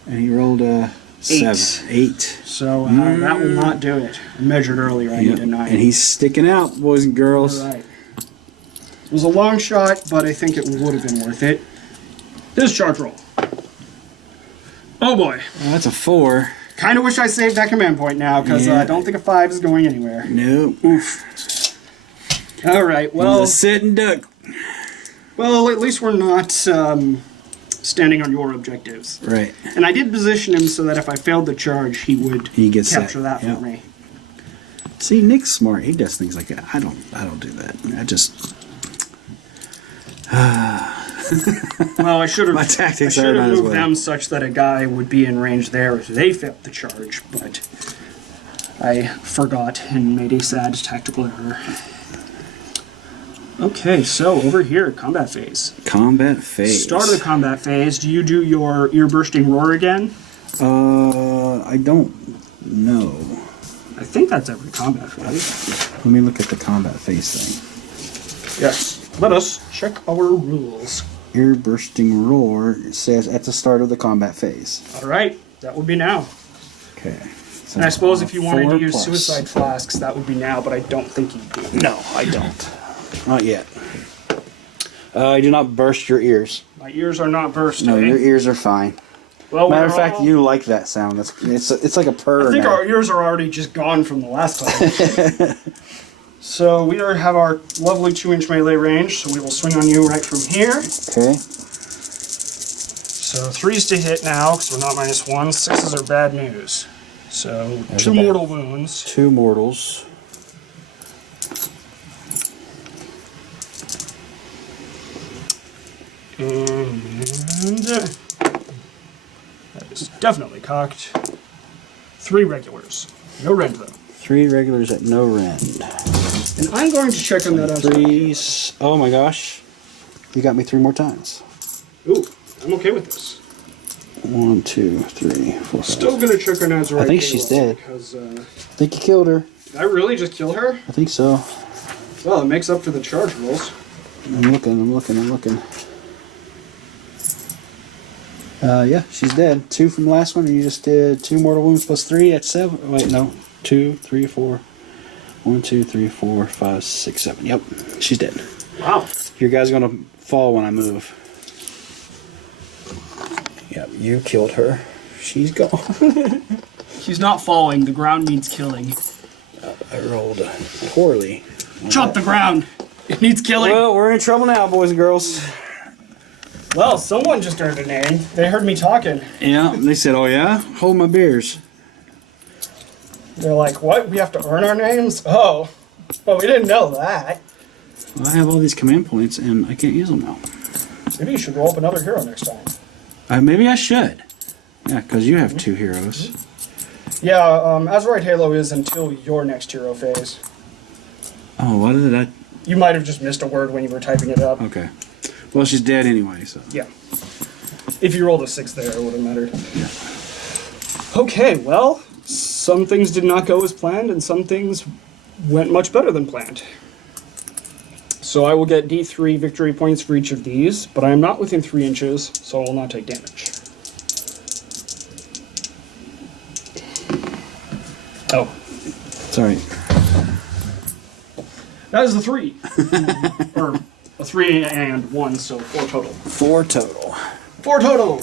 And he rolled a 7. 8. So that will not do it. I measured earlier. I need a 9. And he's sticking out, boys and girls. All right. It was a long shot, but I think it would have been worth it. This charge roll. Oh boy. Well, that's a 4. Kind of wish I saved that command point now, because I don't think a 5 is going anywhere. No. Oof. All right, well... He's a sitting duck. Well, at least we're not standing on your objectives. Right. And I did position him so that if I failed the charge, he would capture that for me. See, Nick's smart. He does things like that. I don't do that. I just... Well, I should have. My tactics I should are have not as moved well. them such that a guy would be in range there if they failed the charge, but I forgot and made a sad tactical error. Okay, so over here, combat phase. Combat phase. Start of the combat phase. Do you do your ear-bursting roar again? I don't know. I think that's every combat phase. Let me look at the combat phase thing. Yes. Let us check our rules. Ear bursting roar, it says at the start of the combat phase. All right, that would be now. Okay. So And I suppose if you wanted to 4 use plus. suicide flasks, that would be now, but I don't think you do. No, I don't. Not yet. I do not burst your ears. My ears are not bursting. No, your ears are fine. Well, Matter we're of fact, all- you like that sound. It's like a purr. I think now. our ears are already just gone from the last time. So we have our lovely 2-inch melee range, so we will swing on you right from here. Okay. So 3s to hit now, because we're not -1. 6s are bad news. So There's 2 a bad- mortal wounds. 2 mortals. And that is definitely cocked. 3 regulars. No rend though. 3 regulars at no rend. And I'm going to check on that on 3s. Oh my gosh. You got me 3 more times. Ooh, I'm okay with this. 1, 2, 3, 4. Still gonna check on Azrael. I think she's dead. Because, I think you killed her. did I really just kill her? I think so. Well, it makes up for the charge rolls. I'm looking. Yeah, she's dead. 2 from the last one, and you just did 2 mortal wounds plus 3 at 7. Wait, no. 2, 3, 4. 1, 2, 3, 4, 5, 6, 7. Yep, she's dead. Wow. Your guy's gonna fall when I move. Yep, you killed her. She's gone. She's not falling. The ground needs killing. I rolled poorly. Chop the ground. It needs killing. Well, we're in trouble now, boys and girls. Well, someone just earned a name. They heard me talking. Yeah, they said, oh yeah? Hold my beers. They're like, what? We have to earn our names? Oh. Well, we didn't know that. Well, I have all these command points, and I can't use them now. Maybe you should roll up another hero next time. Maybe I should. Yeah, because you have 2 heroes. Yeah, Azerite Halo is until your next hero phase. Oh, what did I... You might have just missed a word when you were typing it up. Okay. Well, she's dead anyway, so... Yeah. If you rolled a 6 there, it would have mattered. Yeah. Okay, well, some things did not go as planned, and some things went much better than planned. So I will get D3 victory points for each of these, but I am not within 3 inches, so I will not take damage. Oh. Sorry. That is the 3. Or a 3 and 1, so 4 total. 4 total. 4 total!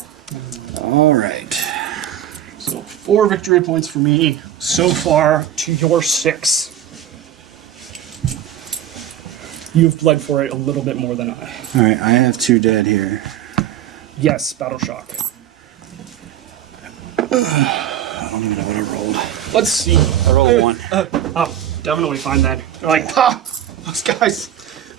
All right. So 4 victory points for me so far to your 6. You've bled for it a little bit more than I. All right, I have 2 dead here. Yes, Battle Shock. I don't even know what I rolled. Let's see. I rolled 1. Oh, definitely fine then. They're like, ha! Those guys,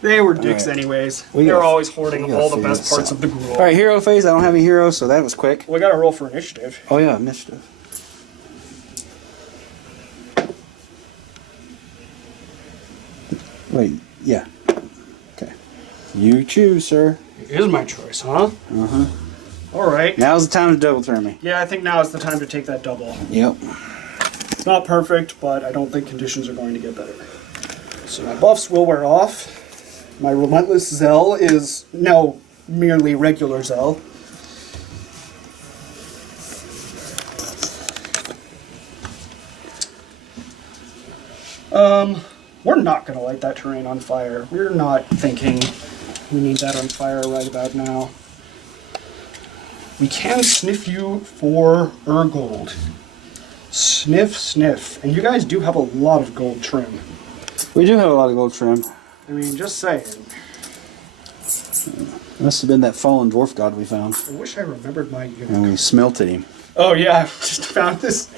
they were dicks right. anyways. We They're gotta- always hoarding we gotta all the figure best this parts out. of the gruel. All right, hero phase. I don't have any heroes, so that was quick. We gotta roll for initiative. Oh, yeah, initiative. Wait, yeah. Okay. You choose, sir. It is my choice, huh? Uh-huh. Alright. Now's the time to double turn me. Yeah, I think now is the time to take that double. Yep. It's not perfect, but I don't think conditions are going to get better. So my buffs will wear off. My Relentless Zell is now merely regular Zell. We're not going to light that terrain on fire. We're not thinking we need that on fire right about now. We can sniff you for gold. Sniff, sniff. And you guys do have a lot of gold trim. We do have a lot of gold trim. I mean, just saying. Must have been that fallen dwarf god we found. I wish I remembered my unit. And we smelted him. Oh yeah, I just found this.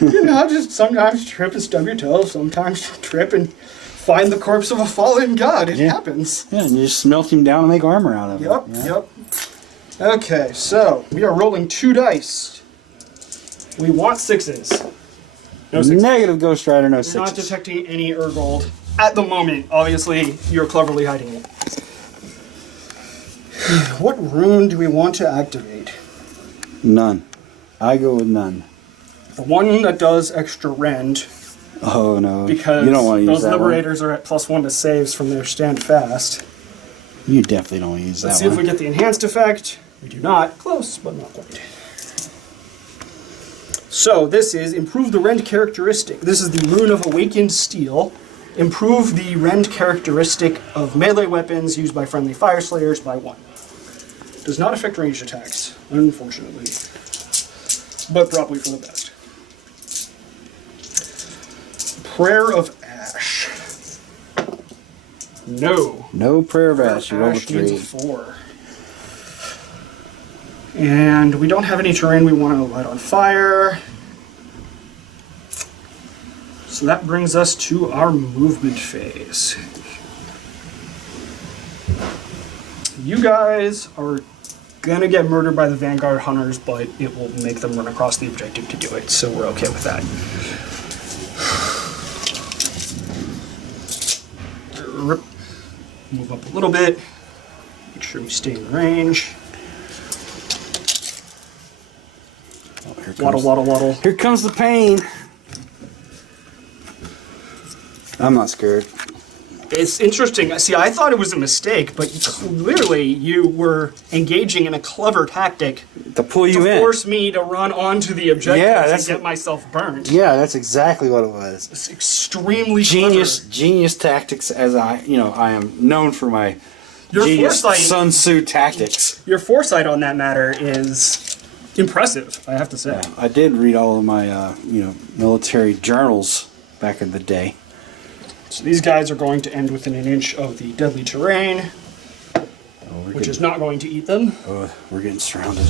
You know, just sometimes trip and stub your toe, sometimes trip and find the corpse of a fallen god. It happens. Yeah, and you just smelt him down and make armor out of it. Yep, Yeah. yep. Okay, so we are rolling 2 dice. We want 6s. No 6s. Negative Ghost Rider, no We're not 6s. detecting any Urgold at the moment. Obviously, you're cleverly hiding it. What rune do we want to activate? None. I go with none. The one that does extra rend, Oh no. because you don't want to use those that liberators are at +1 to saves from their stand fast. one. You definitely don't want to use Let's that see one. if we get the enhanced effect. We do not. Close, but not quite. So this is improve the rend characteristic. This is the rune of awakened steel. Improve the rend characteristic of melee weapons used by friendly Fyreslayers by 1. Does not affect ranged attacks, unfortunately. But probably for the best. Prayer of Ash. No. No Prayer of Ash. You roll a Ash needs a 3. 4. And we don't have any terrain we want to light on fire. So that brings us to our movement phase. You guys are gonna get murdered by the Vanguard Hunters, but it will make them run across the objective to do it, so we're okay with that. Move up a little bit. Make sure we stay in range. Oh, here Waddle, comes, waddle, waddle. here comes the pain. I'm not scared. It's interesting. See, I thought it was a mistake, but clearly you were engaging in a clever tactic To pull you to in. force me to run onto the objective Yeah, and that's get what- myself burned. Yeah, that's exactly what it was. It's extremely Genius tactics, as I am known for my Your genius foresight- Sun Tzu tactics. Your foresight on that matter is impressive, I have to say. Yeah, I did read all of my, military journals back in the day. So these guys are going to end within an inch of the deadly terrain, which is not going to eat them. Oh, we're getting surrounded.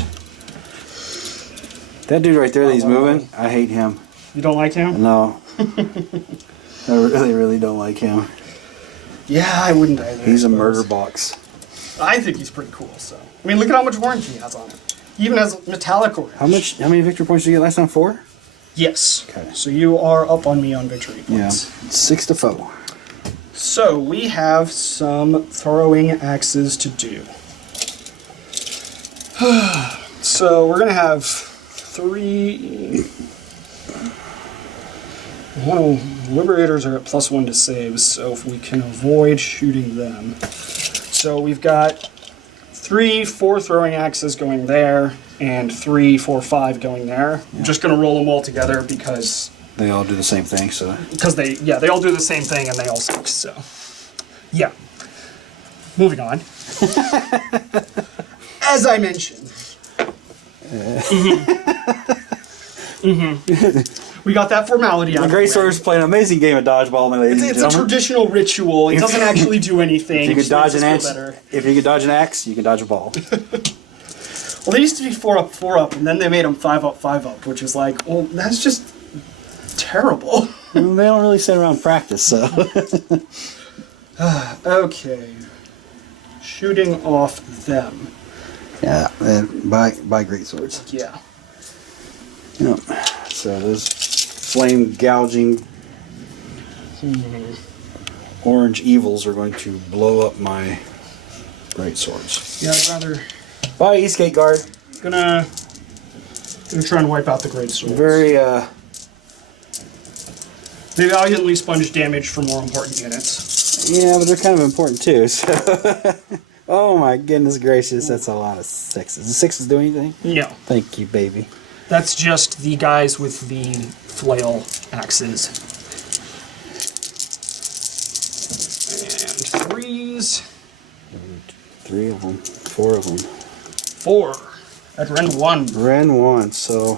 That dude right there that he's moving, I hate him. You don't like him? No. I really, really don't like him. Yeah, I wouldn't either. He's a murder box. I think he's pretty cool, so. I mean, look at how much orange he has on him. He even has metallic orange. How many victory points did you get last time? 4? Yes. Okay. So you are up on me on victory points. Yeah. 6 to foe. So we have some throwing axes to do. So we're going to have 3... Well, Liberators are at +1 to save, so if we can avoid shooting them. So we've got 3 4 throwing axes going there, and 3 4 5 going there. Yeah. I'm just going to roll them all together because They all do the same thing, so. because they all do the same thing and they all suck. So yeah. Moving on. As I mentioned. We got that formality out. The Great Sword's playing an amazing game of dodgeball, my ladies and It's a gentlemen. traditional ritual. It doesn't actually do anything. If you It could dodge just an makes us axe, feel better. if you could dodge an axe, you can dodge a ball. Well, they used to be 4 up, 4 up, and then they made them 5 up, 5 up, which is like, well, that's just terrible. Well, they don't really sit around and practice, so. Okay. Shooting off them. Yeah, and by Great Swords. Yeah. Yep. So those flame gouging orange evils are going to blow up my Great Swords. Yeah, I'd rather... Bye, Eastgate Guard. Gonna try and wipe out the great sword. Very, They valiantly sponge damage for more important units. yeah, but they're kind of important too, so. Oh my goodness gracious, that's a lot of 6s. Does 6s do anything? No. Thank you, baby. That's just the guys with the flail axes. And 3s. 3 of them. 4 of them. 4. At Ren 1. Ren 1, so.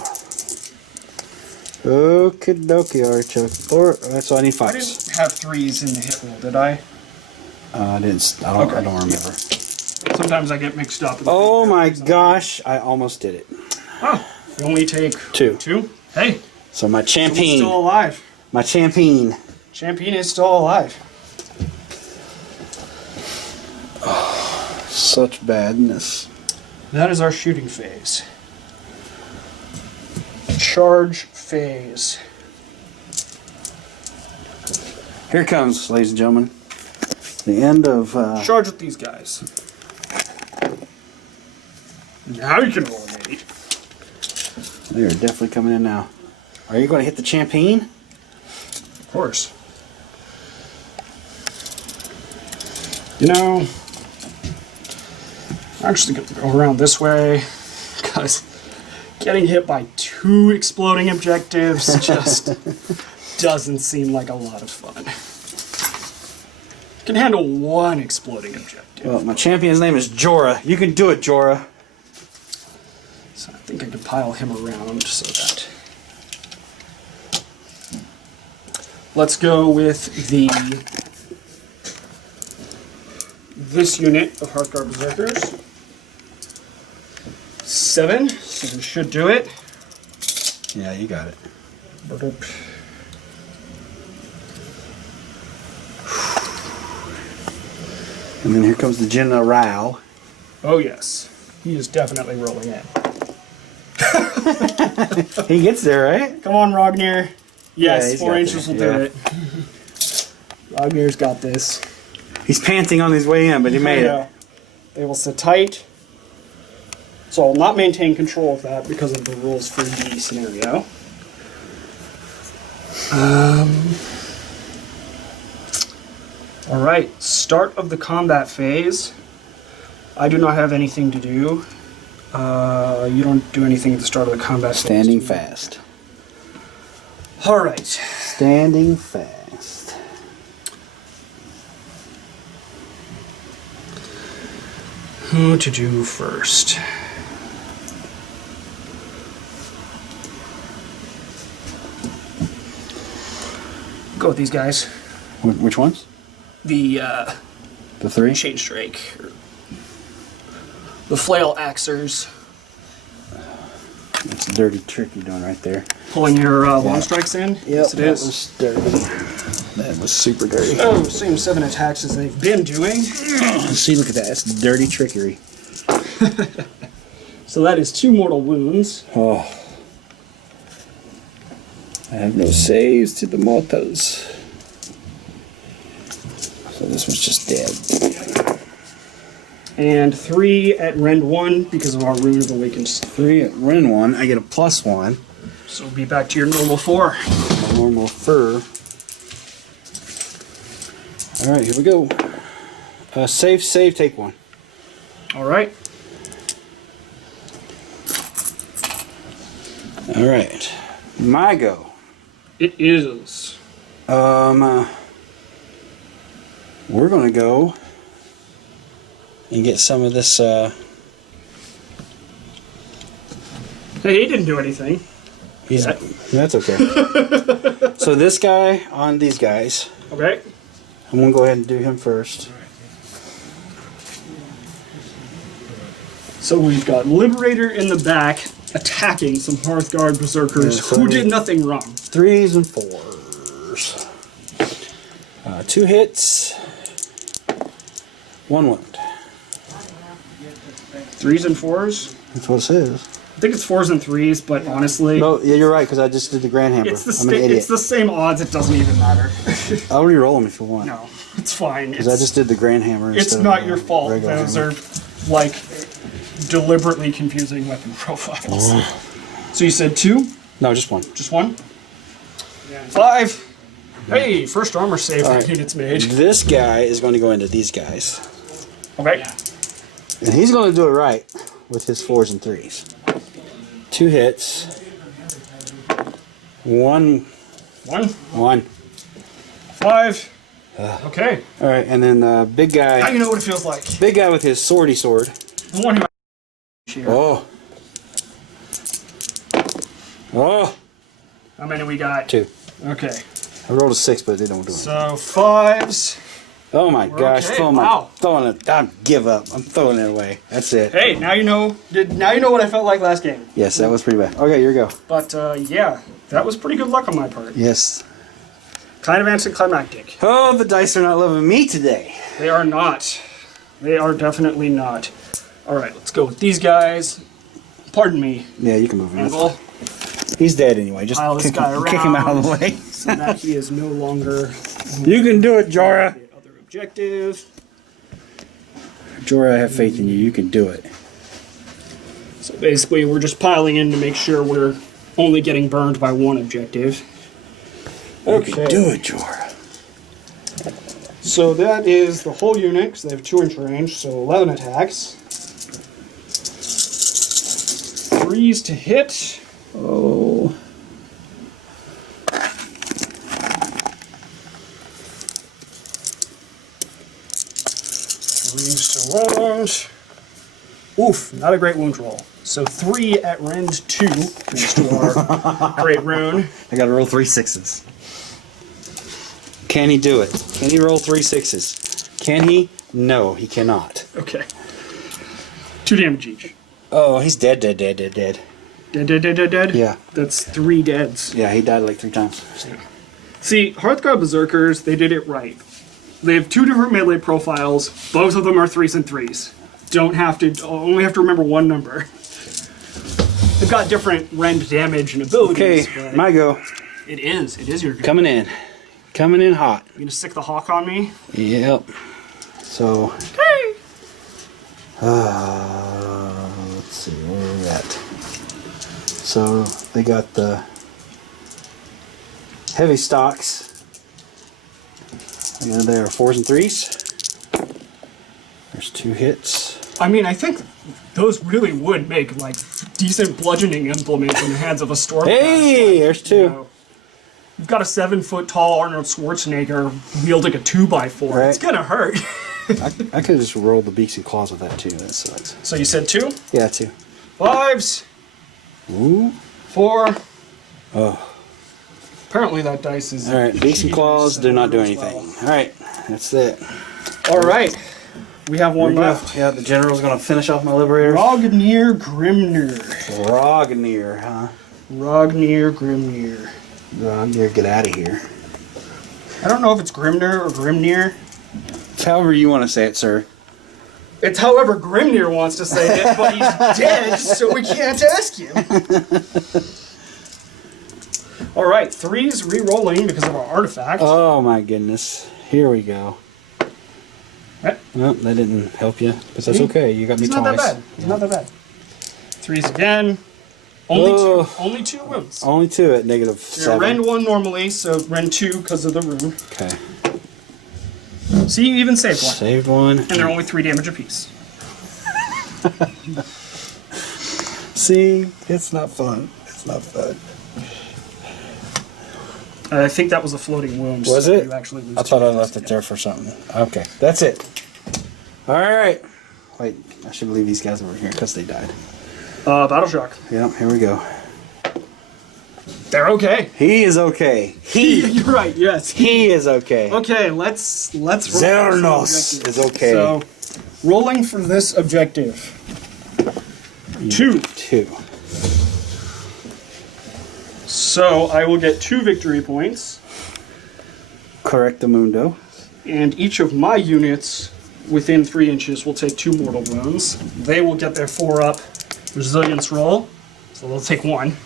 Okie dokie, Artichoke. Or, so I need 5s. I didn't have 3s in the hit roll, did I? I didn't. I don't remember. Sometimes I get mixed up. Oh my gosh! I almost did it. Oh, you only take 2. 2? Hey, So my he's champion. still alive. My champion. Champion is still alive. Such badness. That is our shooting phase. Charge phase. Here it comes, ladies and gentlemen. The end of. Charge with these guys. Now you can roll an 8. They are definitely coming in now. Are you going to hit the champion? Of course. You know, I'm actually going to go around this way because getting hit by 2 exploding objectives just doesn't seem like a lot of fun. Can handle 1 exploding objective. Well, my champion's name is Jorah. You can do it, Jorah. So I think I can pile him around so that. Let's go with this unit of Hearthguard Berserkers. 7, so we should do it. Yeah, you got it. And then here comes the General. Oh yes, he is definitely rolling in. He gets there, right? Come on, Rognir. Yeah, Yes, he's 4 got inches will there, do it. Rognir's got this. He's panting on his way in, but he made it. They will sit tight. So I'll not maintain control of that because of the rules for the scenario. Alright, start of the combat phase. I do not have anything to do. You don't do anything at the start of the combat phase. Standing fast. Alright. Standing fast. Who to do first? go with these guys. Which ones? The The 3? Chain Strike. The Flail Axers. That's a dirty trick you're doing right there. Pulling your long strikes in? Yep, Yes, it is. was dirty. That was super dirty. Oh, same 7 attacks as they've been doing. See, look at that. That's dirty trickery. So that is 2 mortal wounds. Oh. I have no saves to the mortals. So this was just dead. And 3 at Rend 1 because of our Rune of Awakens. 3 at Ren 1. I get a +1. So we'll be back to your normal 4. My normal fur. Alright, here we go. Save, take 1. Alright. Alright. My go. It is. We're gonna go and get some of this, Hey, he didn't do anything. That's okay. So this guy on these guys, Okay. I'm gonna go ahead and do him first. So we've got Liberator in the back attacking some Hearthguard Berserkers Yeah, so who did nothing wrong. 3s and 4s. 2 hits. 1 wound. 3s and 4s? That's what it says. I think it's 4s and 3s, but honestly, No, yeah, you're right, because I just did the Grand Hammer. it's I'm an idiot. it's the same odds. It doesn't even matter. I'll re-roll them if you want. No, it's fine. Because I just did the Grand Hammer It's instead not of your fault. regular Those hammer. are like deliberately confusing weapon profiles. So you said 2? No, just 1. Just 1? 5. Hey, first armor save that Alright. unit's made. This guy is going to go into these guys. Okay. And he's going to do it right with his 4s and 3s. 2 hits. 1. 1. 5. Okay. Alright, and then big Now guy. you know what it feels like. Big guy with his swordy sword. The one who here. Oh. Oh. How many we got? 2. Okay. I rolled a 6, but they don't do it. So 5s. Oh my gosh! okay. Throwing Wow. throwing it. I give up. I'm throwing it away. That's it. Hey, now you know. Now you know what I felt like last game. Yes, that was pretty bad. Okay, here we go. But yeah, that was pretty good luck on my part. Yes. Kind of anticlimactic. Oh, the dice are not loving me today. They are not. They are definitely not. All right, let's go with these guys. Pardon me, Yeah, you can move him. Anvil. He's dead anyway. Just Pile this guy kick him out of the around. way. So that he is no longer You can do it, Jorah. the other objective. Jorah, I have faith in you. You can do it. So basically, we're just piling in to make sure we're only getting burned by 1 objective. You can do it, Jorah. So that is the whole unit, because they have 2-inch range, so 11 attacks. 3s to hit. Oh. 3s to wound. Oof, not a great wound roll. So 3 at Rend 2, thanks to our great rune. I gotta roll 3 6s. Can he do it? Can he roll 3 6s? Can he? No, he cannot. Okay. 2 damage each. Oh, he's dead. Dead, dead, dead, dead? Yeah. That's 3 deads. Yeah, he died like 3 times. See, Hearthguard Berserkers, they did it right. They have 2 different melee profiles. Both of them are 3s and 3s. Only have to remember 1 number. They've got different rend damage and abilities. Okay, but my go. It is your go. Coming in. Coming in hot. You gonna stick the hawk on me? Yep. So, Hey! let's see, where are we at? So, they got the heavy stocks. And there are 4s and 3s. There's 2 hits. I mean, I think those really would make, like, decent bludgeoning implements in the hands of a Stormcast. Hey, there's 2. You know, you've got a 7-foot-tall Arnold Schwarzenegger wielding a 2x4. Right. It's gonna hurt. I could have just rolled the beaks and claws with that too. That sucks. So you said 2? Yeah, 2. 5s. Ooh. 4. Oh. Apparently that dice is... All right, beaks and claws do not do as anything. well. All right, that's it. All right. We have one left. Yeah, the general's going to finish off my liberators. Rognir Grimnir. Rognir, huh? Rognir Grimnir. Rognir, get out of here. I don't know if it's Grimnir or Grimnir. It's however you want to say it, sir. It's however Grimnir wants to say it, but he's dead, so we can't ask him. All right, 3's re-rolling because of our artifact. Oh my goodness. Here we go. Right. Well, that didn't help you, but that's okay. You got me It's twice. not that bad. It's not that bad. 3's again. Only two wounds. Only 2 at -7. You're rend 1 normally, so rend 2 because of the rune. Okay. See, you even saved 1. Saved 1. And they're only 3 damage apiece. See, it's not fun. It's not fun. I think that was a floating wound. Was so it? You actually lose I 2 thought I damage. left it there for something. Okay, that's it. All right. Wait, I should leave these guys over here because they died. Battle shock. Yep, here we go. They're okay. He is okay. You're right. Yes. He is okay. Okay, let's roll Xernos is okay. So, rolling for this objective. 2. 2. So I will get 2 victory points, Correctamundo. and each of my units within 3 inches will take 2 mortal wounds. They will get their 4-up resilience roll, so they'll take 1.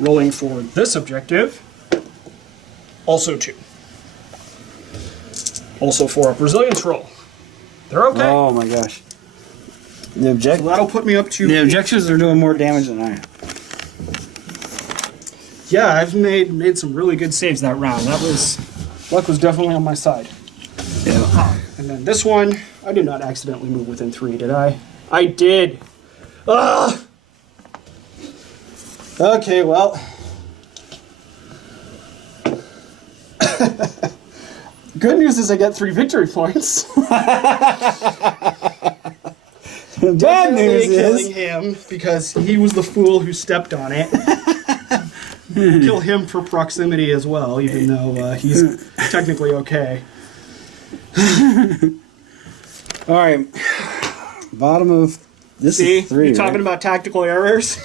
Rolling for this objective, also 2. Also 4-up resilience roll. They're okay. Oh my gosh. The So that'll put me up to... The objectives are doing more damage than I am. Yeah, I've made some really good saves that round. Luck was definitely on my side. Yeah. And then this one, I did not accidentally move within 3, did I? I did. Ah! Okay, well. Good news is I get 3 victory points. Bad news killing is him because he was the fool who stepped on it. Kill him for proximity as well, even though he's technically okay. all right. Bottom of this See, is 3. you talking right? about tactical errors?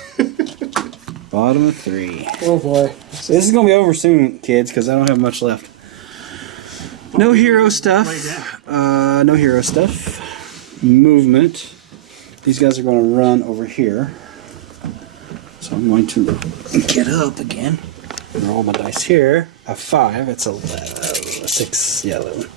Bottom of 3. Oh boy. This is gonna be over soon, kids, because I don't have much left. No hero stuff. No hero stuff. Movement. These guys are going to run over here. So I'm going to get up again. Roll my dice here. A 5. It's a 6. Yeah, 11.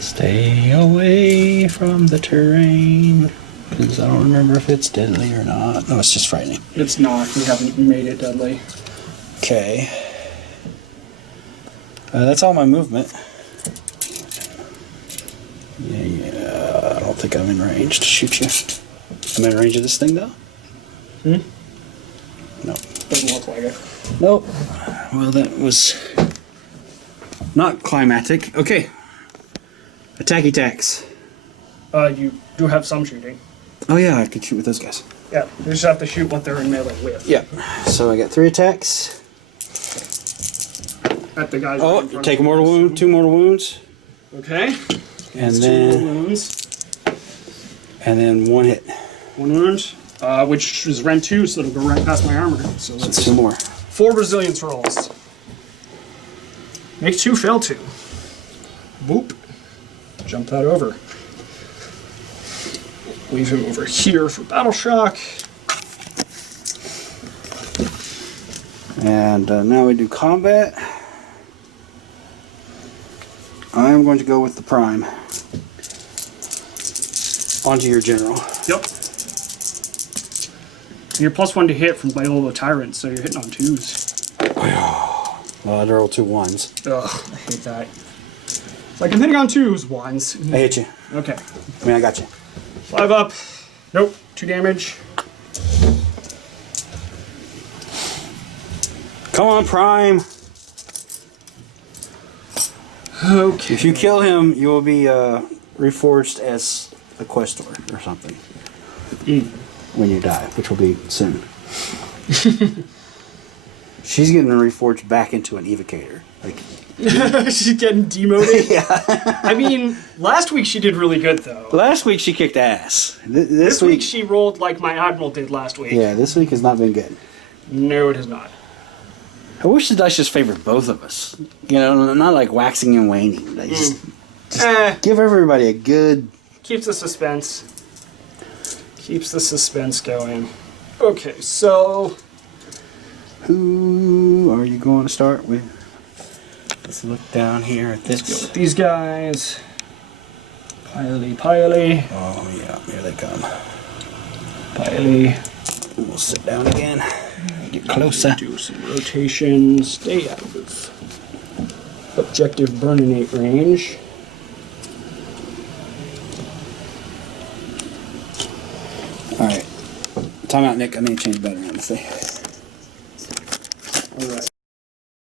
Stay away from the terrain. Because I don't remember if it's deadly or not. No, it's just frightening. It's not. We haven't made it deadly. Okay. That's all my movement. Yeah, I don't think I'm in range to shoot you. I'm in range of this thing, though? Hmm? No. Doesn't look like it. Nope. Well, that was not climatic. Okay. Attacky tacks. You do have some shooting. Oh, yeah, I could shoot with those guys. Yeah, you just have to shoot what they're in melee with. Yeah. So I got 3 attacks. At the guys. Oh, right in front take a of mortal us. wound, 2 mortal wounds, Okay. and That's 2 then wounds. 1 hit. 1 wound, which is rend 2, so it'll go right past my armor. So That's that's 2 more. 4 resilience rolls. Make 2, fail 2. Boop. Jump that over. Leave him over here for battle shock. And now we do combat. I'm going to go with the prime. Onto your general. Yep. You're +1 to hit from Biolo Tyrant, so you're hitting on 2s. Well, I rolled 2 1s. Ugh, I hate that. It's like I'm hitting on 2s, 1s. I hit you. Okay. I mean, I got you. 5 up. Nope. 2 damage. Come on, prime. Okay. If you kill him, you will be reforged as a questor or something when you die, which will be soon. She's getting reforged back into an evocator. Like She's getting demoted. yeah. I mean, last week she did really good though. Last week she kicked ass. This week she rolled like my admiral did last week. Yeah, this week has not been good. No, it has not. I wish the dice just favored both of us. You know, not like waxing and waning. They just give everybody a good... Keeps the suspense. Keeps the suspense going. Okay, so... Who are you going to start with? Let's look down here at this. Let's go with these guys. Piley. Oh, yeah, here they come. Piley. We'll sit down again. Get closer. Do some rotation. Stay out of objective burninate range. Alright. Time out, Nick. I need to change battery on the thing.